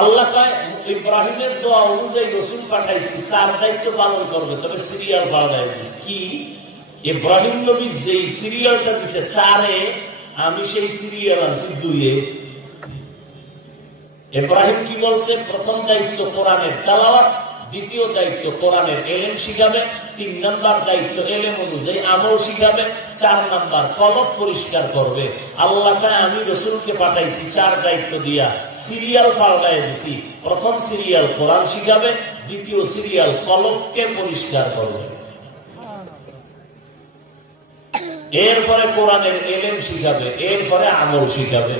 আল্লাহ কয় ইব্রাহিমের দোয়া অনুযায়ী রসুল পাঠাইছি, 4 দায়িত্ব পালন করবে, তবে সিরিয়াল পাল্টাই দিচ্ছে। কি? ইব্রাহিম নবী যেই সিরিয়ালটা দিচ্ছে 4-এ, আমি সেই সিরিয়াল আছি 2-এ। ইব্রাহিম কি বলছে? প্রথম দায়িত্ব কোরআনের তেলাওয়াত, দ্বিতীয় দায়িত্ব কোরআনের এলেম শিখাবে, 3 নাম্বার দায়িত্ব এলেম অনুযায়ী আমল শিখাবে, 4 নাম্বার কলব পরিষ্কার করবে। আল্লাহ তাআলা আমি রাসূলকে পাঠাইছি 4 দায়িত্ব দিয়া, সিরিয়াল পাল্টায় দিছি। প্রথম সিরিয়াল কোরআন শিখাবে, দ্বিতীয় সিরিয়াল কলবকে পরিষ্কার করবে, এরপরে কোরআনের এলেম শিখাবে, এরপরে আমল শিখাবে।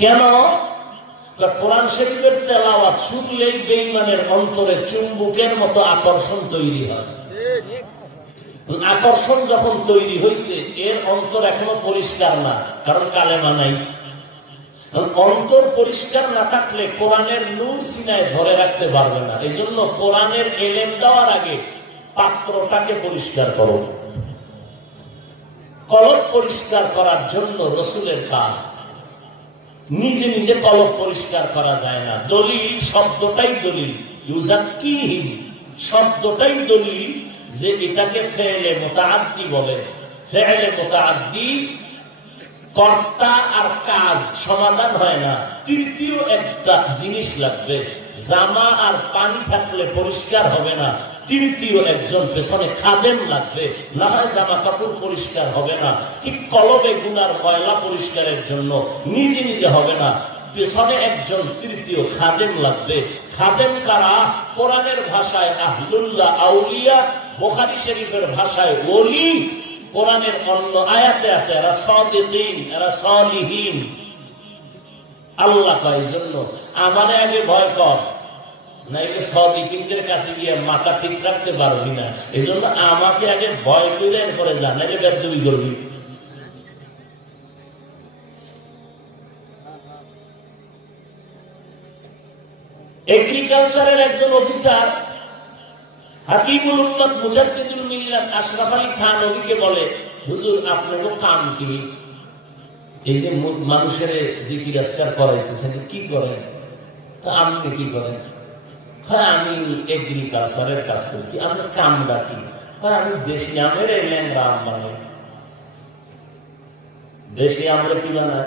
কেন? কোরআন শরীফের তেলাওয়াত শুনলেই বেঈমানের অন্তরে চুম্বকের মতো আকর্ষণ তৈরি হয়। আকর্ষণ যখন তৈরি হয়েছে, এর অন্তর এখনো পরিষ্কার না, কারণ কালেমা নাই। অন্তর পরিষ্কার না থাকলে কোরআনের নূর সিনায় ধরে রাখতে পারবে না। এই জন্য কোরআনের এলেম দেওয়ার আগে পাত্রটাকে পরিষ্কার করো। কলব পরিষ্কার করার জন্য রসুলের কাজ। নিজে নিজে কলব পরিষ্কার করা যায় না। দলিল শব্দটাই দলিল, ইউজাক্কিহিম শব্দটাই দলিল যে এটাকে ফেলে মুতাআদ্দি বলে। ফেলে মুতাআদ্দি কর্তা আর কাজ সমাধান হয় না, তৃতীয় একটা জিনিস লাগবে। জামা আর পানি থাকলে পরিষ্কার হবে না, তৃতীয় একজন পেছনে খাদেম লাগবে, না হয় জামা কাপড় পরিষ্কার হবে না। ঠিক কলবে গুনার ময়লা পরিষ্কারের জন্য নিজে নিজে হবে না, পেছনে একজন তৃতীয় খাদেম লাগবে। খাদেম কারা? কোরআনের ভাষায় আহলুল্লাহ, আউলিয়া, বুখারী শরীফের ভাষায় ওলি। কোরআনের অন্য আয়াতে আছে এরা সাদিকিন, এরা সালিহিন। আল্লাহ কয় জন্য আমারে আগে ভয় কর, নাইলে সদিকিনদের কাছে গিয়ে মাথা ঠিক রাখতে পারবি না। এই জন্য আমাকে আগে ভয় করে এরপরে জান, নাইলে বেদবি করবি। এগ্রিকালচারের একজন অফিসার হাকিমুল উম্মত মুজাদ্দিদুল মিল্লাত আশরাফ আলী থানভীকে বলে, হুজুর আপনার কাম কি? এই যে মানুষের জিকির আজকার করাইতেছেন, কি করেন? আপনি কি করেন? আমি এগ্রিকালচারের কাজ করি। আপনার কামটা কি? আমি দেশি আমের ল্যাংরা আম বানাই। দেশি আমরা কি বানাই?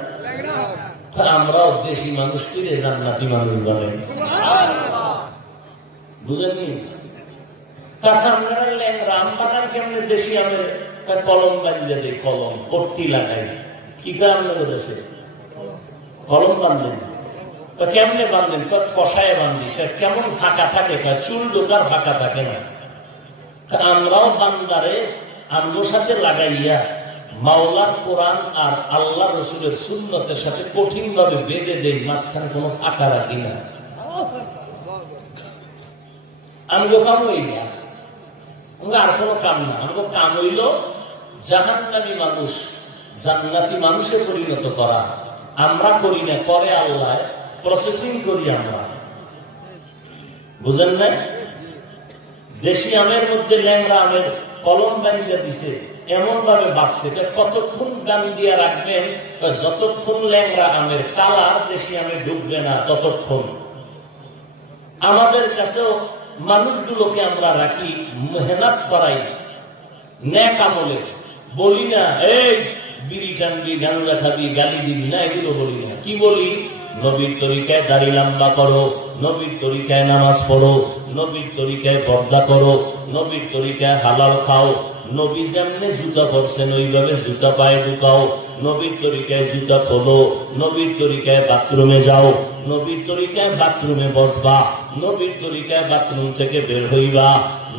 আমরাও দেশি মানুষ কিনে জান্নাতি মানুষ বানাই। বুঝেননি? কাঁচা আমরা ল্যাংরা আম বানান কেমনে? দেশি আমের কলম বানিয়ে দেয়, কলম পট্টি লাগাই। কি কারণ দেশে কলম বান্ধেন? কেমনে বান্ধেন? কষায় বান্ধি। কেমন ফাঁকা থাকে? চুল ঢোকার ফাঁকা থাকে না। আমরাও বান্দারে আমর সাথে লাগাইয়া মাওলার কোরআন আর আল্লাহ রসুলের সুন্নতের সাথে কঠিন ভাবে বেঁধে দেই, মাঝখানে কোন ফাঁকা রাখি না। আমগো কাম হইল আর কোন কাম না। আমগো কাম হইল জাহান্নামী মানুষ জান্নাতি মানুষে পরিণত করা। আমরা করি না, করে আল্লাহ, প্রসেসিং করি আমরা। বুঝেন না? দেশি আমের মধ্যে ল্যাংরা আমের কলম বানিয়ে দিছে, এমন ভাবে বাঁচছে। কতক্ষণ গান দিয়ে রাখবেন? যতক্ষণ ল্যাংরা আমের কালার দেশি আমে ঢুকবে না ততক্ষণ। আমাদের কাছেও মানুষগুলোকে আমরা রাখি, মেহনত করাই, ন্যাক আমলে। বলি না এই বিড়ি টানবি, গাঞ্জা খাবি, গালি দিবি না, এগুলো বলি না। কি বলি? নবীর তরিকায় দাড়ি লম্বা করো, নবীর তরিকায় নামাজ পড়ো, নবীর তরিকায় পর্দা করো, নবীর তরিকায় হালাল খাও, নবী যেমনে জুতা পরছেন ওইভাবে জুতা পায়ে ঢুকাও, নবীর তরিকায় জুতা খোলো, নবীর তরিকায় বাথরুমে যাও, নবীর তরিকায় বাথরুমে বসবা, নবীর তরিকায় বাথরুম থেকে বের হইবা,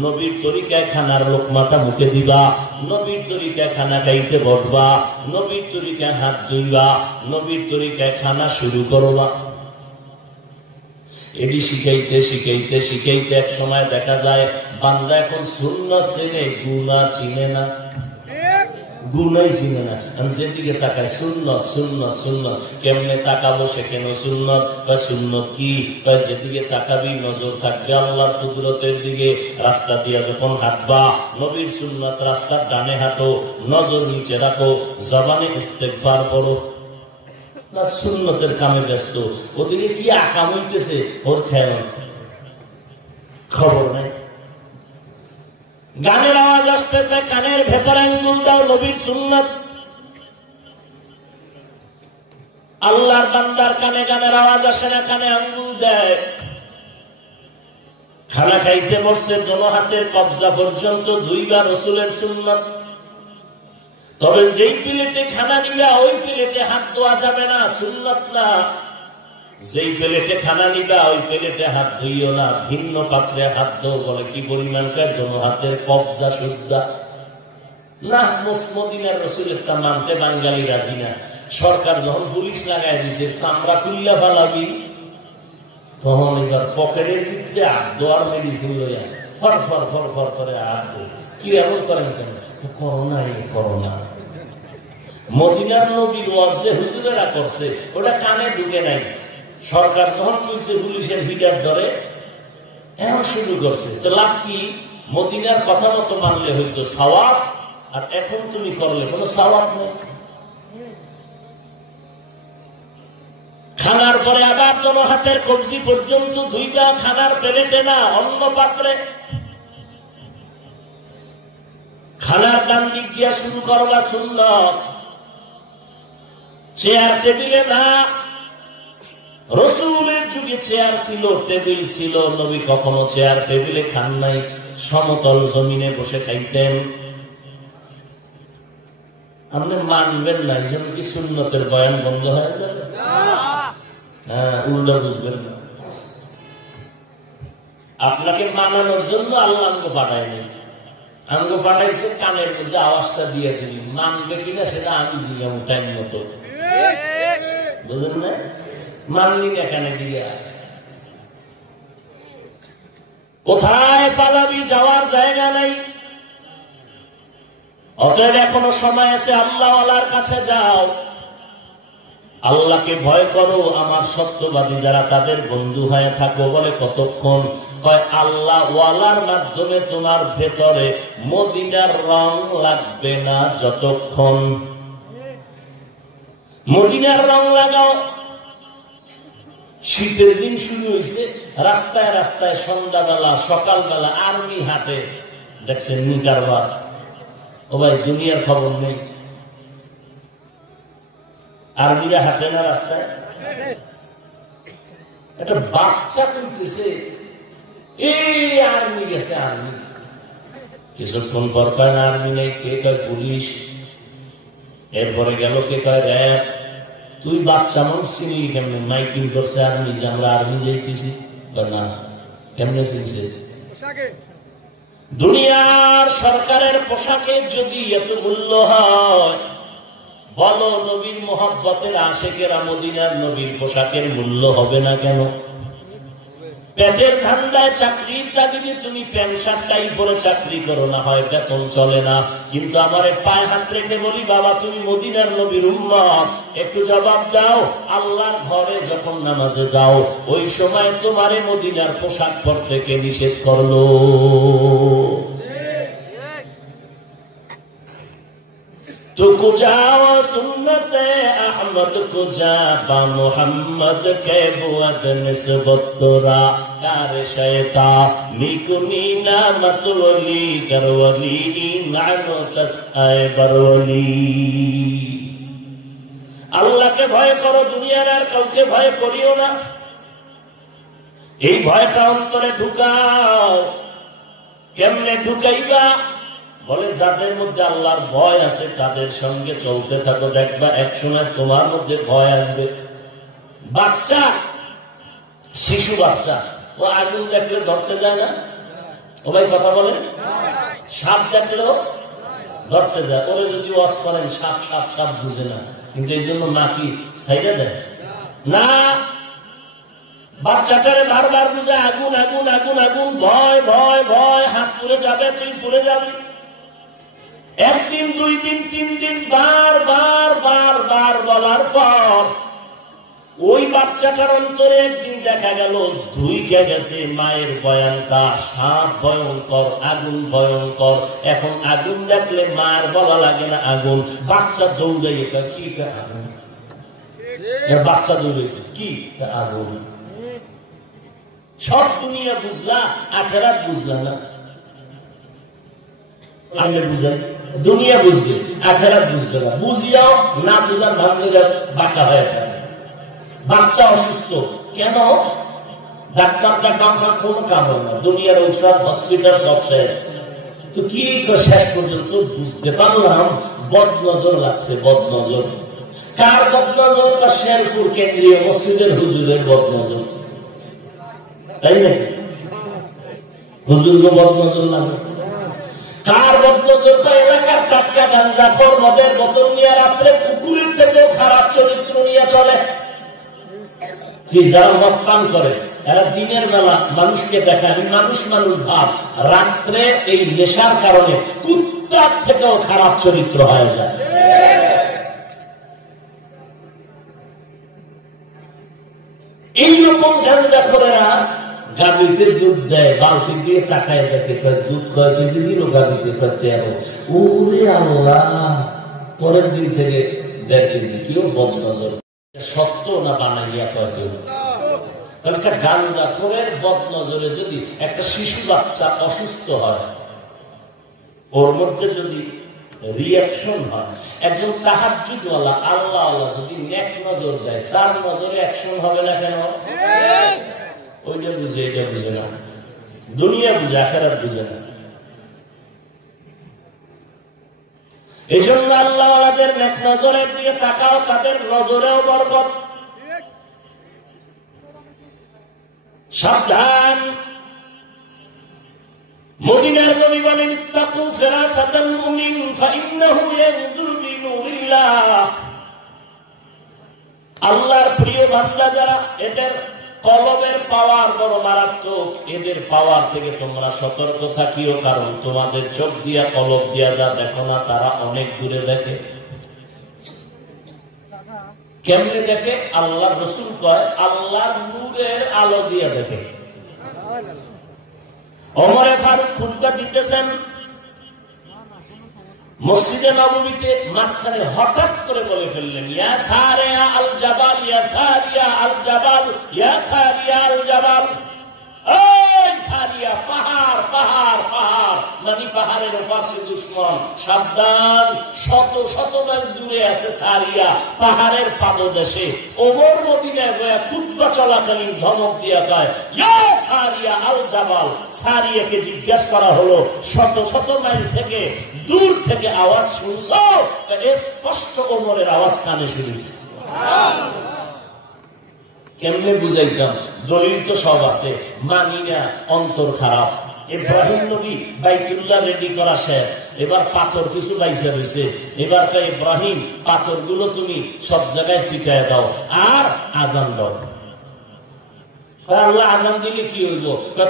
নবীর তরিকায় খানার লোকমাটা মুখে দিবা, নবীর তরিকায় খানা খাইতে বসবা, নবীর তরিকায় হাত ধুইবা, নবীর তরিকায় খানা শুরু করবা। এটি শিখাইতে শিখাইতে শিখাইতে এক সময় দেখা যায় বান্দা এখন সুন্নাত চেনে, গুনাহ চিনে না। গুনাই চিনে না। আমি যেদিকে তাকাই সুন্নত সুন্নত সুন্নত, কেমনে তাকাবো সেখানে সুন্নত। সুন্নত কি? যেদিকে তাকাবি নজর থাকবে আল্লাহর কুদরতের দিকে। রাস্তা দিয়ে যখন হাঁটবা নবীর সুন্নত, রাস্তার ডানে হাঁটো, নজর নিচে রাখো, জবানে ইস্তেগফার পড়ো। না সুন্নতের কামে ব্যস্ত, ওদিকে কি আকাম হইতেছে ওর খেয়াল খবর নাই। গানের আওয়াজ আসতেছে, কানের ভেতরে আঙ্গুল দাও, নবীর সুন্নত। আল্লাহর বান্দার কানে গানের আওয়াজ আসে না, কানে আঙ্গুল দেয়। খানা খাইতে বসছে, দোনো হাতের কবজা পর্যন্ত দুইবার রসুলের সুন্নত। তবে যেই প্লেটে খানা নিবা ওই প্লেটে হাত ধোয়া যাবে না, সুন্নত না। যেই প্লেটে খানা নিবা ওই প্লেটে হাত ধুইও না, ভিন্ন পাত্রে হাত ধো। বলে কি পরিমাণকার? দোনো হাতের কবজা শুদ্ধা না। মদিনার রসুলেরটা মানতে বাঙালি রাজি না। সরকার যখন পুলিশ লাগাই দিছে চামড়া খুল্লা ফালাবি, তখন এবার পকেটের ভিতরে হাত ধোয়ার মেডিসিন লইয়া ফর ফর ফর ফর করে হাত ধো। কি এমন করেন কেন? করোনা, এই করোনা। মদিনার নবীর ওয়াজ যে হুজুরেরা করছে ওটা কানে ঢুকে নাই। সরকার যখন কইছে পুলিশের ভিড়ার ধরে, এখন শুরু করছে। তো লাভ কি? মদিনার কথা মতো মানলে হইতো সওয়াব, আর এখন তুমি করলে কোনো সওয়াব নেই। খানার পরে আবার তোমার হাতের কবজি পর্যন্ত ধুইবা, খানার প্লেটে না, অন্য পাত্রে। খানার ডান দিক দিয়া শুরু করবা সুন্নত, চেয়ার টেবিলে না। রসুলের যুগে চেয়ার ছিল, টেবিল ছিল। নবী কখনো চেয়ার টেবিলে খান নাই, সমতল জমিনে বসে খাইতেন। আপনি মানবেন না, এই জন্য কি সুন্নতের বয়ান বন্ধ হয়ে যাবে? হ্যাঁ, উল্টা বুঝবেন না। আপনাকে মানানোর জন্য আল্লাহ আমাকে পাঠায়নি, আমাকে পাঠাইছে কানের মধ্যে আওয়াজটা দিয়ে দিলি। মানবে কিনা সেটা আমি জিজ্ঞাম টাইম মতো, বুঝলেন না? মানলি এখানে দিয়া কোথায় পালাবি, যাওয়ার জায়গা নাই। অতএব এখনো সময় আছে, আল্লাহওয়ালার কাছে যাও, আল্লাহকে ভয় করো। আমার সত্যবাদী যারা তাদের বন্ধু হয়ে থাকো। বলে কতক্ষণ? কয় আল্লাহ ওয়ালার মাধ্যমে তোমার ভেতরে মদিনার রং লাগবে না যতক্ষণ। মদিনার রং লাগাও। শীতের দিন শুরু হয়েছে, রাস্তায় রাস্তায় সন্ধ্যাবেলা সকালবেলা আর্মি হাটে, দেখছেন নিকারবার। ও ভাই, দুনিয়ার খবর নেই, আর্মিরা হাঁটে না রাস্তায়। একটা বাচ্চা করতেছে, এই আর্মি গেছে, আর্মি। কিছুক্ষণ পর কয় না আর্মি নেই, কে কয় পুলিশ, এরপরে গেল কে কয় র্যাব। তুই বাচ্চা মানুষ চিনি কেমনে? মাইকিং করছে আর্মি যে আমরা আর্মি যাইতেছি। না, কেমনে চিনছে? দুনিয়ার সরকারের পোশাকে যদি এত মূল্য হয়, বলো নবীর মোহাব্বতের আশেকেরা মদিনার নবীর পোশাকের মূল্য হবে না কেন? পেটের ঠান্ডায় চাকরির চাকরি, তুমি প্যান্ট শার্টটাই পরে চাকরি করো, না হয় বেতন চলে না। কিন্তু আমার পায়ে হাত রেখে বলি, বাবা তুমি মদিনার নবীর উম্মত, একটু জবাব দাও। আল্লাহর ঘরে যখন নামাজে যাও, ওই সময় তোমারে মদিনার পোশাক পরতে কে নিষেধ করলো? تو کجا سنت احمد کجا با محمد کے بود نسبت ترا کار شیطا میکنی نامت ولی گرولی نعنو تسعی برولی। আল্লাহকে ভয় করো, দুনিয়ার আর কাউকে ভয় করিও না। এই ভয়টা অন্তরে ঢুকাও। কেমনে ঢুকাইবা? বলে যাদের মধ্যে আল্লাহর ভয় আছে তাদের সঙ্গে চলতে থাকো, দেখবা একসময় তোমার মধ্যে ভয় আসবে। বাচ্চা, শিশু বাচ্চা, ও আগুন দেখলে ধরতে যায় না? ও ভাই কথা বলেন। সাপ দেখলেও ধরতে যায়। ওরে যদি ওয়াজ করেন সাপ সাপ সাপ বুঝে না, কিন্তু এই জন্য নাকি ছাইড়া দেয় না। বাচ্চাটারে বারবার বুঝে আগুন আগুন আগুন আগুন, ভয় ভয় ভয়, হাত পুড়ে যাবে, তুই পুড়ে যাবি। একদিন, দুই দিন, তিন দিন বার বার বার বার বলার পর ওই বাচ্চাটার অন্তরে একদিন দেখা গেল ধুইকে গেছে মায়ের বয়ানটা। সাপ ভয়ঙ্কর, আগুন ভয়ঙ্কর। এখন আগুন দেখলে মায়ের বলা লাগে না আগুন। বাচ্চা দৌড়াই, কি আগুন? বাচ্চা দৌড়াইছে, কি আগুন? সব দুনিয়া বুঝলা, আখেরাত বুঝলা না। আমি বুঝাই, দুনিয়া বুঝবে, আখেরাত বুঝবে না। বুঝিয়াও না বুঝার ভাবলে বাঁকা হয়ে থাকে। বাচ্চা অসুস্থ, কেন? ডাক্তার দেখাও না, কোনো কাম হয় না। দুনিয়ার ঔষধ, হসপিটাল সব শেষ। তো কি শেষ পর্যন্ত বুঝতে পারলাম বদনজর লাগছে। বদনজর কার বদনজর? বা শেরপুর কেন্দ্রীয় মসজিদের হুজুরের বদনজর, তাই নাকি? হুজুরকে বদনজর লাগে। কার বদনজর? এলাকার টাটকা গাঞ্জাখোর মদের বোতল নিয়ে রাত্রে পুকুরের থেকেও খারাপ চরিত্র নিয়ে চলে। কি যারা মদ পান করে, এরা দিনের বেলা মানুষকে দেখায় মানুষ মানুষ ভাব, রাত্রে এই নেশার কারণে কুত্তার থেকেও খারাপ চরিত্র হয়ে যায়। এইরকম গাঞ্জাখোরেরা গাড়িতে দুধ দেয়, বালতি দিয়ে টাকায় দেখে, দুধ কয় কেজি দিল গাড়িতে, ওরে আল্লাহ, পরের দিন থেকে 1.5 কেজি। কেউ বদনজর সত্য না বানাইয়া কয় কেউ। তাহলে গাঞ্জাখোরের বদনজরে যদি একটা শিশু বাচ্চা অসুস্থ হয়, ওর মধ্যে যদি রিয়াকশন হয়, একজন তাহাজ্জুদওয়ালা আল্লাহওয়ালা যদি নেক নজর দেয়, তার নজরে অ্যাকশন হবে না কেন? ওইটা বুঝে, এটা বুঝে না। দুনিয়া বুঝে, আখেরাত বুঝে না। এই জন্য আল্লাহওয়ালাদের নেক নজরের দিকে তাকাও, তাদের নজরেও বরকত। সাবধান। মদিনার নবী বলেন, ইত্তাকু ফিরাসাতাল মুমিন ফাইন্নাহু ইয়ানজুরু বিনুরিল্লাহ। আল্লাহর প্রিয় বান্দা যারা, এদের কলবের পাওয়ার বড় মারাত্মক। এদের পাওয়ার থেকে তোমরা সতর্ক থাকিও, কারণ তোমাদের চোখ দিয়া কলব দিয়া যা দেখো না, তারা অনেক দূরে দেখে। কেমনে দেখে? আল্লাহ রসুল কয় আল্লাহর নূরের আলো দিয়া দেখে। ওমরে ফারুক খুতবা দিতেছেন মসজিদে নববীতে, মাঝখানে হঠাৎ করে বলে ফেললেন, ইয়া সারিয়া আল জাবাল, ইয়া সারিয়া আল জাবাল, ইয়া সারিয়া আল জাবাল। এই সারিয়া, পাহাড় পাহাড় পাহাড়, মানে পাহাড়ের ওপাশে দুশমন, সাবধান, শত শত মাইল দূরে আছে সারিয়া, পাহাড়ের পাদদেশে। ওমর মদিনায় গয়া খুতবা চলাকালীন ধমক দিয়া কয়, ইয়া সারিয়া আল জাবাল। সারিয়াকে জিজ্ঞাসা করা হলো, শত শত মাইল থেকে দূর থেকে আওয়াজ শুনছ? স্পষ্ট ওমরের আওয়াজ কানে শুনেছি। কেমনে বুঝাইতাম? দলিল তো সব আছে, মানি না, অন্তর খারাপ। ইব্রাহিম নবী বাইতুল্লাহ রেডি করা শেষ, এবার পাথর কিছু বাইসা রয়েছে। এবার ইব্রাহিম, পাথরগুলো তুমি সব জায়গায় ছিটায় দাও আর আজান দাও। আল্লাহ আজান দিলে কি হইব?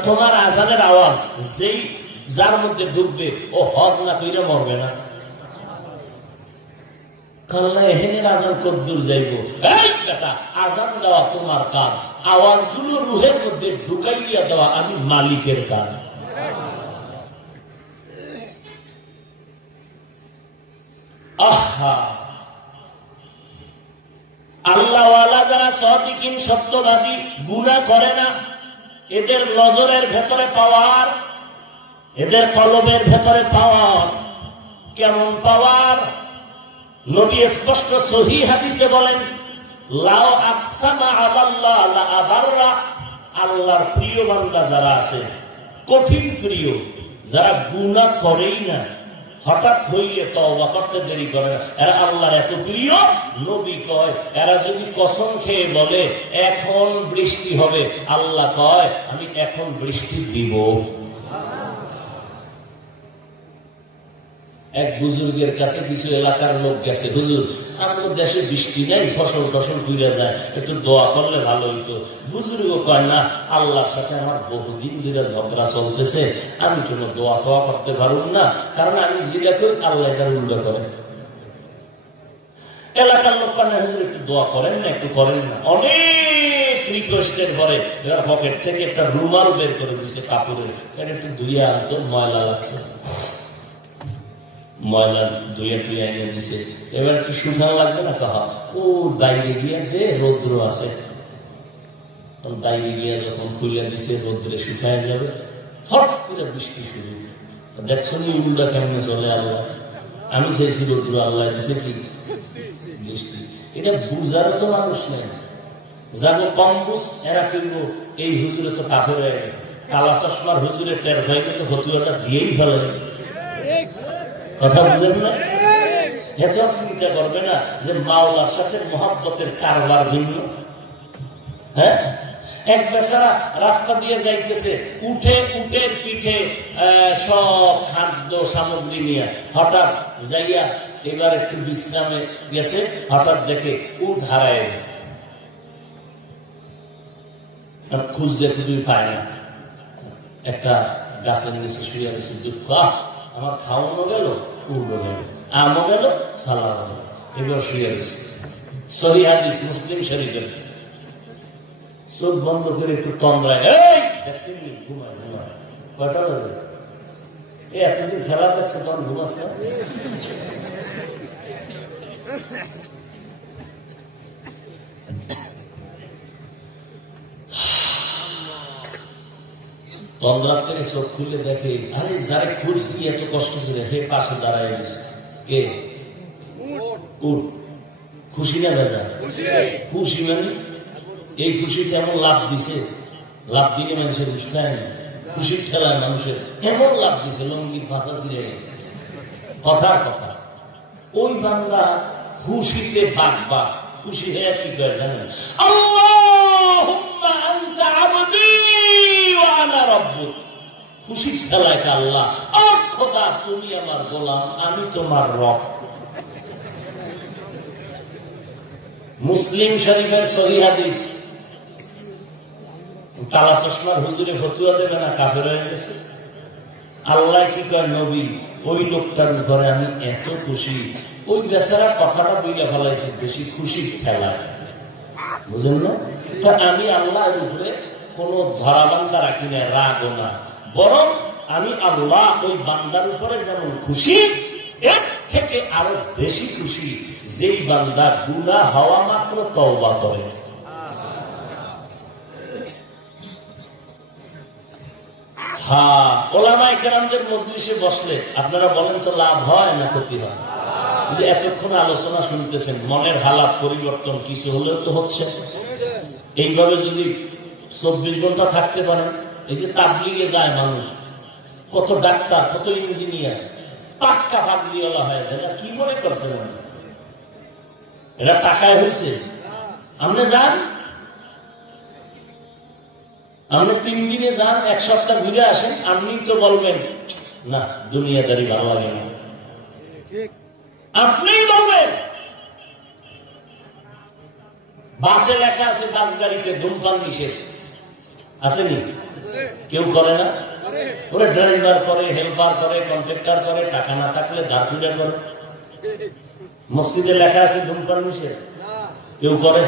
তোমার আজানের আওয়াজ যেই যার মধ্যে ঢুকবে ও হজ না কইরা মরবে না। আজান দেওয়া তোমার কাজ, আওয়াজগুলো রুহের মধ্যে ঢুকাইয়া দেওয়া আমি মালিকের কাজ। আহা, আল্লাহওয়ালা যারা সদিকিন সত্যবাদী, গুনাহ করে না, এদের নজরের ভেতরে পাওয়ার, এদের কলবের ভেতরে পাওয়ার। কেমন পাওয়ার? নবী স্পষ্ট সহিহ হাদিসে বলেন, লাউ আকসামা আলাল্লাহ লা আবাররা। আল্লাহর প্রিয় বান্দা যারা আছে, কঠিন প্রিয়, যারা গুনাহ করেই না, হঠাৎ হইলে তওবা করতে দেরি করে না, এরা আল্লাহর এত প্রিয়। নবী কয় এরা যদি কসম খেয়ে বলে এখন বৃষ্টি হবে, আল্লাহ কয় আমি এখন বৃষ্টি দিব। এক বুজুর্গের কাছে কিছু এলাকার লোক গেছে, হুজুর আমাদের দেশে বৃষ্টি নাই, ফসল টসল ঘুরে যায়, একটু দোয়া করলে ভালো হইতো। বুজুর্গ কয় না, আল্লাহর সাথে আমার বহুদিন ধরে ঝগড়া চলতেছে, আমি কোনো দোয়া টোয়া করতে পারব না, কারণ আমি যেটা করি আল্লাহ এটা উল্লেখ করে। এলাকার লোক কয় না, হুজুর একটু দোয়া করেন না, একটু করেন না। অনেক রিকোয়েস্টের পরে এবার পকেট থেকে একটা রুমাল বের করে দিছে কাপড়ের, একটু ধুইয়া আনতো, ময়লা লাগছে। ময়লা ধুইয়া টুইয়া এনে দিছে, এবার একটু শুকানো লাগবে না, কাহা ও বাইরে গিয়া দে, রৌদ্র আছে। বাইরে গিয়া যখন খুলে দিছে, রৌদ্রে শুকায় যাবে, হট করে বৃষ্টি শুরু। দেখছো নি উল্টা কেমনে চলে আল্লাহ? আমি চাইছি রৌদ্র, আল্লাহ দিছে কি বৃষ্টি। এটা বুঝার তো মানুষ নেই, যাবো কম বুঝ এরা ফিরবো। এই হুজুরে তো কাফের হয়ে গেছে, কালা চশমার হুজুরে টের ভাইকে তো ফতুয়াটা দিয়েই ফেলে। কথা বুঝেন না? এত চিন্তা করবে না যে মাওলার সাথে মহব্বতের কারবার ভিন্ন। হ্যাঁ, এক বেচারা রাস্তা দিয়ে যাইতেছে, উঠে উঠে পিঠে সব খাদ্য সামগ্রী নিয়ে, হঠাৎ যাইয়া এবার একটু বিশ্রামে গেছে, হঠাৎ দেখে উঠ হারায় গেছে, খুঁজছে খুঁজুই পায় না। একটা গাছের নিচে শুয়ে গেছে, দুঃখ আমার খাওয়ানো গেল, উড়লো গেল, আমও গেল, সালাম গেল, এবার শুয়ে গেছে। সহিহ হাদিস মুসলিম শরীফের। চোখ বন্ধ করে একটু তন্দ্রায়, এই দেখছি ঘুমায় ঘুমায়, কয়টা বাজে? এই এতদিন খেলা দেখছে, তখন ঘুমাস না? তন্দ্রার থেকে চোখ খুলে দেখে, আরে যারা খুঁজছি এত কষ্ট করে, হে পাশে দাঁড়ায় গেছে কে? উঠ। খুশি না বেজা? খুশি। মানে এই খুশি কেমন লাভ দিছে? লাভ দিলে মানুষের উস্কায় না, খুশির ঠেলায় মানুষের এমন লাভ দিছে, লঙ্গির ভাষা ছিঁড়ে গেছে। কথার কথা, ওই বাংলা খুশিতে বাগবা, খুশি হয়ে কি করে জানেন? আল্লাহুম্মা আনতা আবদি ওয়া আনা রাব্বুক। খুশির ঠেলায় আল্লাহ, আর খোদা তুমি আমার গোলাম, আমি তোমার রব। মুসলিম শরীফের সহিহ হাদিস, কালা চশমার হুজুরে ফতুয়া দেবে না কাফের হয়ে গেছে? আল্লাহ কি কয় নবী ওই লোকটার উপরে আমি এত খুশি, ওই বেচারা কথাটা বইয়া ফেলাইছে বেশি খুশি খেলা, বুঝলেন না? আমি আল্লাহর উপরে কোন ধরাবান্ধা রাখি না, রাগও না, বরং আমি আল্লাহ ওই বান্দার উপরে যেমন খুশি এর থেকে আরো বেশি খুশি যেই বান্দা গুনাহ হওয়া মাত্র তওবা করে। হ্যাঁ, ওলামায়ে কেরামদের মজলিসে বসলে আপনারা বলেন তো লাভ হয় না ক্ষতি হয়? যে এতক্ষণ আলোচনা শুনতেছেন, মনের হালাত পরিবর্তন কিছু হলেও তো হচ্ছে। এইভাবে যদি 24 ঘন্টা থাকতে পারেন, এই যে তাবলিগে যায় মানুষ, কত ডাক্তার, কত ইঞ্জিনিয়ার, পাক্কা পাগলিওয়ালা হয়, এরা কি মনে করছে? এরা টাকায় হয়েছে। আপনি যান, আপনি 3 দিনে যান, 1 সপ্তাহ ঘুরে আসেন, আপনি তো বলবেন না দুনিয়াদারি ভালো লাগে না, আপনি বলবেন। বাসে লেখা আছে বাস গাড়িতে ধূমপান নিষেধ, আসেনি? কেউ করে না? ওরা ড্রাইভার করে, হেল্পার করে, কন্ট্রাক্টর করে, টাকা না থাকলে ধারপুজা করে। মসজিদে লেখা আছে ধূমপান নিষেধ, কেউ করে?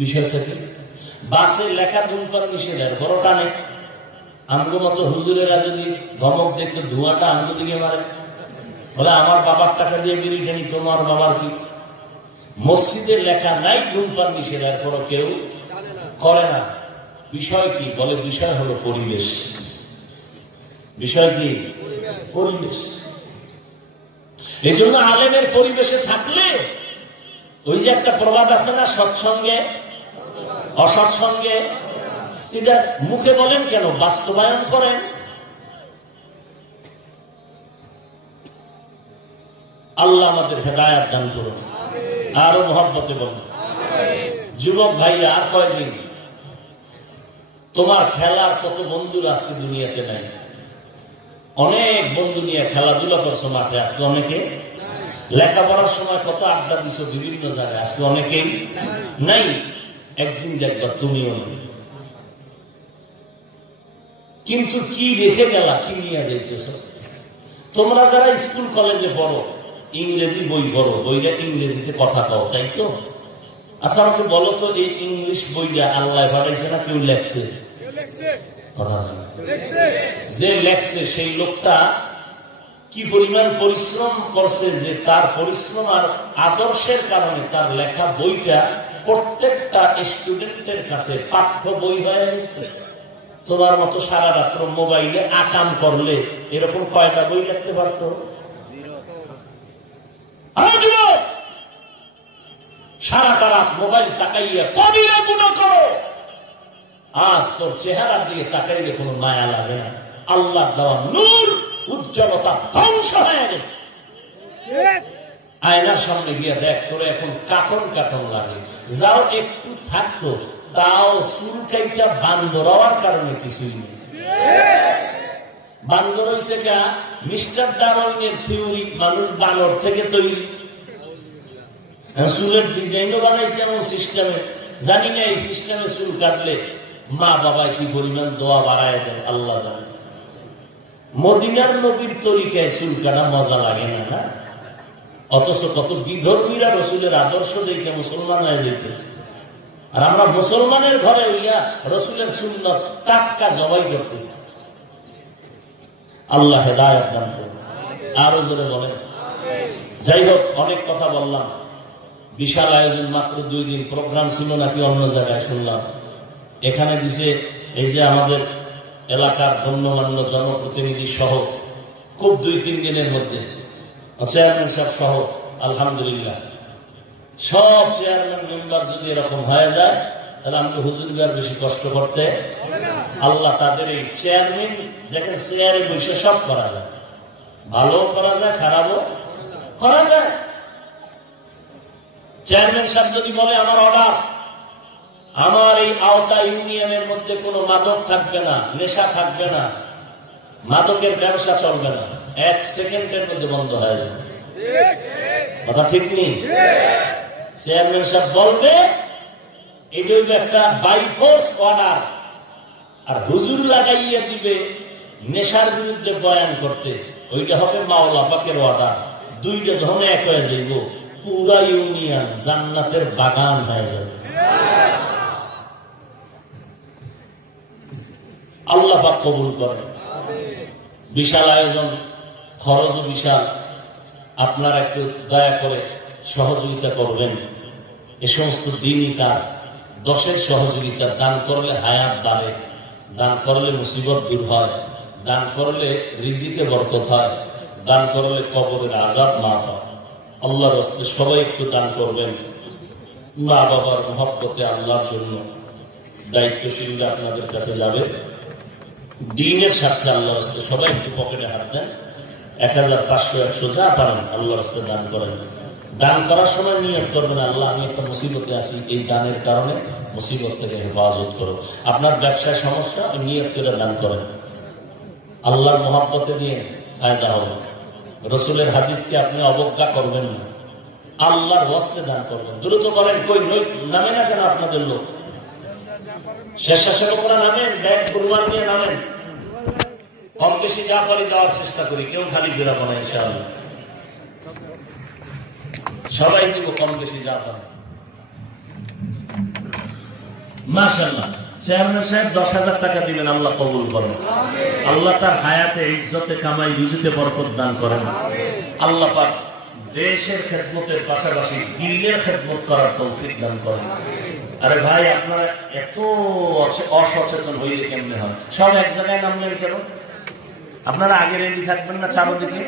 বিষয়টা কি? বাসে লেখা ধূমপান নিষেধের বড়টা নেই। আমগো মতো হুজুরেরা যদি ধমক দেখতে ধোঁয়াটা আমগো দিকে মারে, বলে আমার বাবার টাকা দিয়ে বিড়ি খানি, তোমার বাবার কি? মসজিদের লেখা নাই ধূমপান নিষেধ, এরপরও কেউ করে না। বিষয় কি? বলে বিষয় হলো পরিবেশ। বিষয় কি? পরিবেশ। এই জন্য আলেমের পরিবেশে থাকলে, ওই যে একটা প্রবাদ আছে না, সৎসঙ্গে অসৎসঙ্গে, এটা মুখে বলেন কেন, বাস্তবায়ন করেন। আল্লাহ আমাদের হেদায়েত দান করুন, আরো মহব্বতে বলুন। যুবক ভাইয়া, আর কয়দিন? তোমার খেলার কত বন্ধুর আজকে দুনিয়াতে নাই। অনেক বন্ধু নিয়ে খেলাধুলা করছো মাঠে, আজকে অনেকে। লেখাপড়ার সময় কত আড্ডা দিচ্ছ বিভিন্ন জায়গায়, আজকে অনেকেই নাই। একদিন দেখবা তুমিও নেই। কিন্তু কি রেখে গেলা, কি নিয়ে যাইতেছ? তোমরা যারা স্কুল কলেজে পড়ো, ইংরেজি বই পড়ো, বইটা ইংরেজিতে কথা কও, তাই তো? আচ্ছা আমাকে বলো তো, এই ইংলিশ বইটা আল্লাহ পাঠাইছে না কেউ লেখছে? যে লেখছে সেই লোকটা কি পরিমাণ পরিশ্রম করছে, যে তার পরিশ্রম আর আদর্শের কারণে তার লেখা বইটা প্রত্যেকটা স্টুডেন্টের কাছে পাঠ্য বই হয়ে গেছে। তোমার মতো সারা রাত্র মোবাইলে আকাম করলে এরকম কয়টা বই লিখতে পারতো? সারাটা রাত মোবাইল তাকাইয়া কবিরা গুনাহ করো, আজ তোর চেহারা দিয়ে তাকাইলে কোনো মায়া লাগে না। আল্লাহ দেওয়া নূর উজ্জ্বলতা ধ্বংস হয়ে গেছে। আয়নার সামনে গিয়ে দেখ, তোরা এখন কাটন কাটন লাগে। যাও একটু থাকতো, তাও চুলকাইটা বান্দর হওয়ার কারণে কিছুই নেই। বান্দর হয়েছে কা মিস্টার ডারউইনের থিওরি, মানুষ বানর থেকে তৈরি। চুলের ডিজাইনও বানাইছে এমন সিস্টেমে, জানি না এই সিস্টেমে চুল কাটলে মা বাবায় কি পরিমাণ দোয়া বাড়ায় দেন আল্লাহ জানে। মদিনার নবীর তরিকায় চুল কাটা মজা লাগে না, না? অথচ কত বিধর্মীরা রসুলের আদর্শ দেখে মুসলমান হয়ে যেতেছে, আর আমরা মুসলমানের ঘরে হইয়া রসুলের সুন্নত টাটকা জবাই করতেছি। আল্লাহ হেদায়েত দান করুন, আরো জোরে বলেন। যাই হোক, অনেক কথা বললাম। বিশাল আয়োজন, মাত্র 2 দিন প্রোগ্রাম ছিল নাকি অন্য জায়গায় শুনলাম। এখানে দিছে এই যে আমাদের এলাকার গণ্যমান্য জনপ্রতিনিধি সহ খুব 2-3 দিনের মধ্যে চেয়ারম্যান সাহেব সহ, আলহামদুলিল্লাহ সব চেয়ারম্যান মেম্বার যদি এরকম হয়ে যায়, তাহলে আমাকে হুজুরকে আর বেশি কষ্ট করতে। আল্লাহ তাদের এই চেয়ারম্যান, দেখেন চেয়ারে বসে সব করা যায়, ভালো করা যায়, খারাপও করা যায়। চেয়ারম্যান সাহেব যদি বলে আমার অর্ডার, আমার এই আওতা ইউনিয়নের মধ্যে কোনো মাদক থাকবে না, নেশা থাকবে না, মাদকের ব্যবসা চলবে না, 1 সেকেন্ডের মধ্যে বন্ধ হয়ে যাবে। কথা ঠিক নেই? চেয়ারম্যান সাহেব বলবে, এটা একটা বাই ফোর্স অর্ডার, আর হুজুর লাগাইয়া দিবে নেশার বিরুদ্ধে বয়ান করতে, ওইটা হবে মাওলা পাকের ওয়াদা। দুইটা যখন এক হয়ে যাইব, পুরা ইউনিয়ন জান্নাতের বাগান হয়ে যাবে। আল্লাহ পাক কবুল করেন। বিশাল আয়োজন, খরচও বিশাল। আপনারা একটু দয়া করে সহযোগিতা করবেন। এ সমস্ত দিনই কাজ, 10-এর সহযোগিতা। দান করলে হায়াত বাড়ে, দান করলে মুসিবত দূর হয়, দান করলে রিজিকে বরকত হয়, দান করলে কবরের আযাব মাফ হয়। আল্লাহর রাস্তায় সবাই একটু দান করবেন। মা বাবার মহব্বতে আল্লাহর জন্য দায়িত্বশীলরা আপনাদের কাছে যাবে। দিনের স্বার্থে আল্লাহর রাস্তায় সবাই একটু পকেটে হাত দেন। 1000, 500, 100 যা পারেন আল্লাহর রাস্তায় দান করেন। দান করার সময় নিয়ত করবেন, আল্লাহ আমি একটা মুসিবতে আছি, এই দানের কারণে মুসিবত থেকে হেফাজত করো। আপনার ব্যবসায় সমস্যা, নিয়ত করে দান করেন। আল্লাহর মহব্বতে নিয়ে ফায়দা হবে। রসুলের হাদিসকে আপনি অবজ্ঞা করবেন না, আল্লাহর ওয়াস্তে দান করবেন। দ্রুত করেন, কই নামে না কেন আপনাদের লোক? স্বেচ্ছাসেবকরা নামেন, ব্যাগ কুরবান নিয়ে নামেন। কম বেশি যা পারি দেওয়ার চেষ্টা করি, কেউ খালি ফেরাবো না ইনশাআল্লাহ। সবাই দিব কম বেশি যা পারে। মাশাআল্লাহ। চেয়ারম্যান সাহেব 10,000 টাকা দিবেন, আল্লাহ কবুল করেন। আল্লাহ তার হায়াতে, ইজ্জতে, কামাই, রুজিতে বরকত দান করেন। আল্লাহ পাক দেশের খেদমতের পাশাপাশি দিনের খেদমত করার তৌফিক দান করেন। আরে ভাই, আপনারা এত অসচেতন হইলে কেমনে হয়? সব এক জায়গায় নামলেন কেন? আপনারা আগে রেডি থাকবেন না চারদিকে?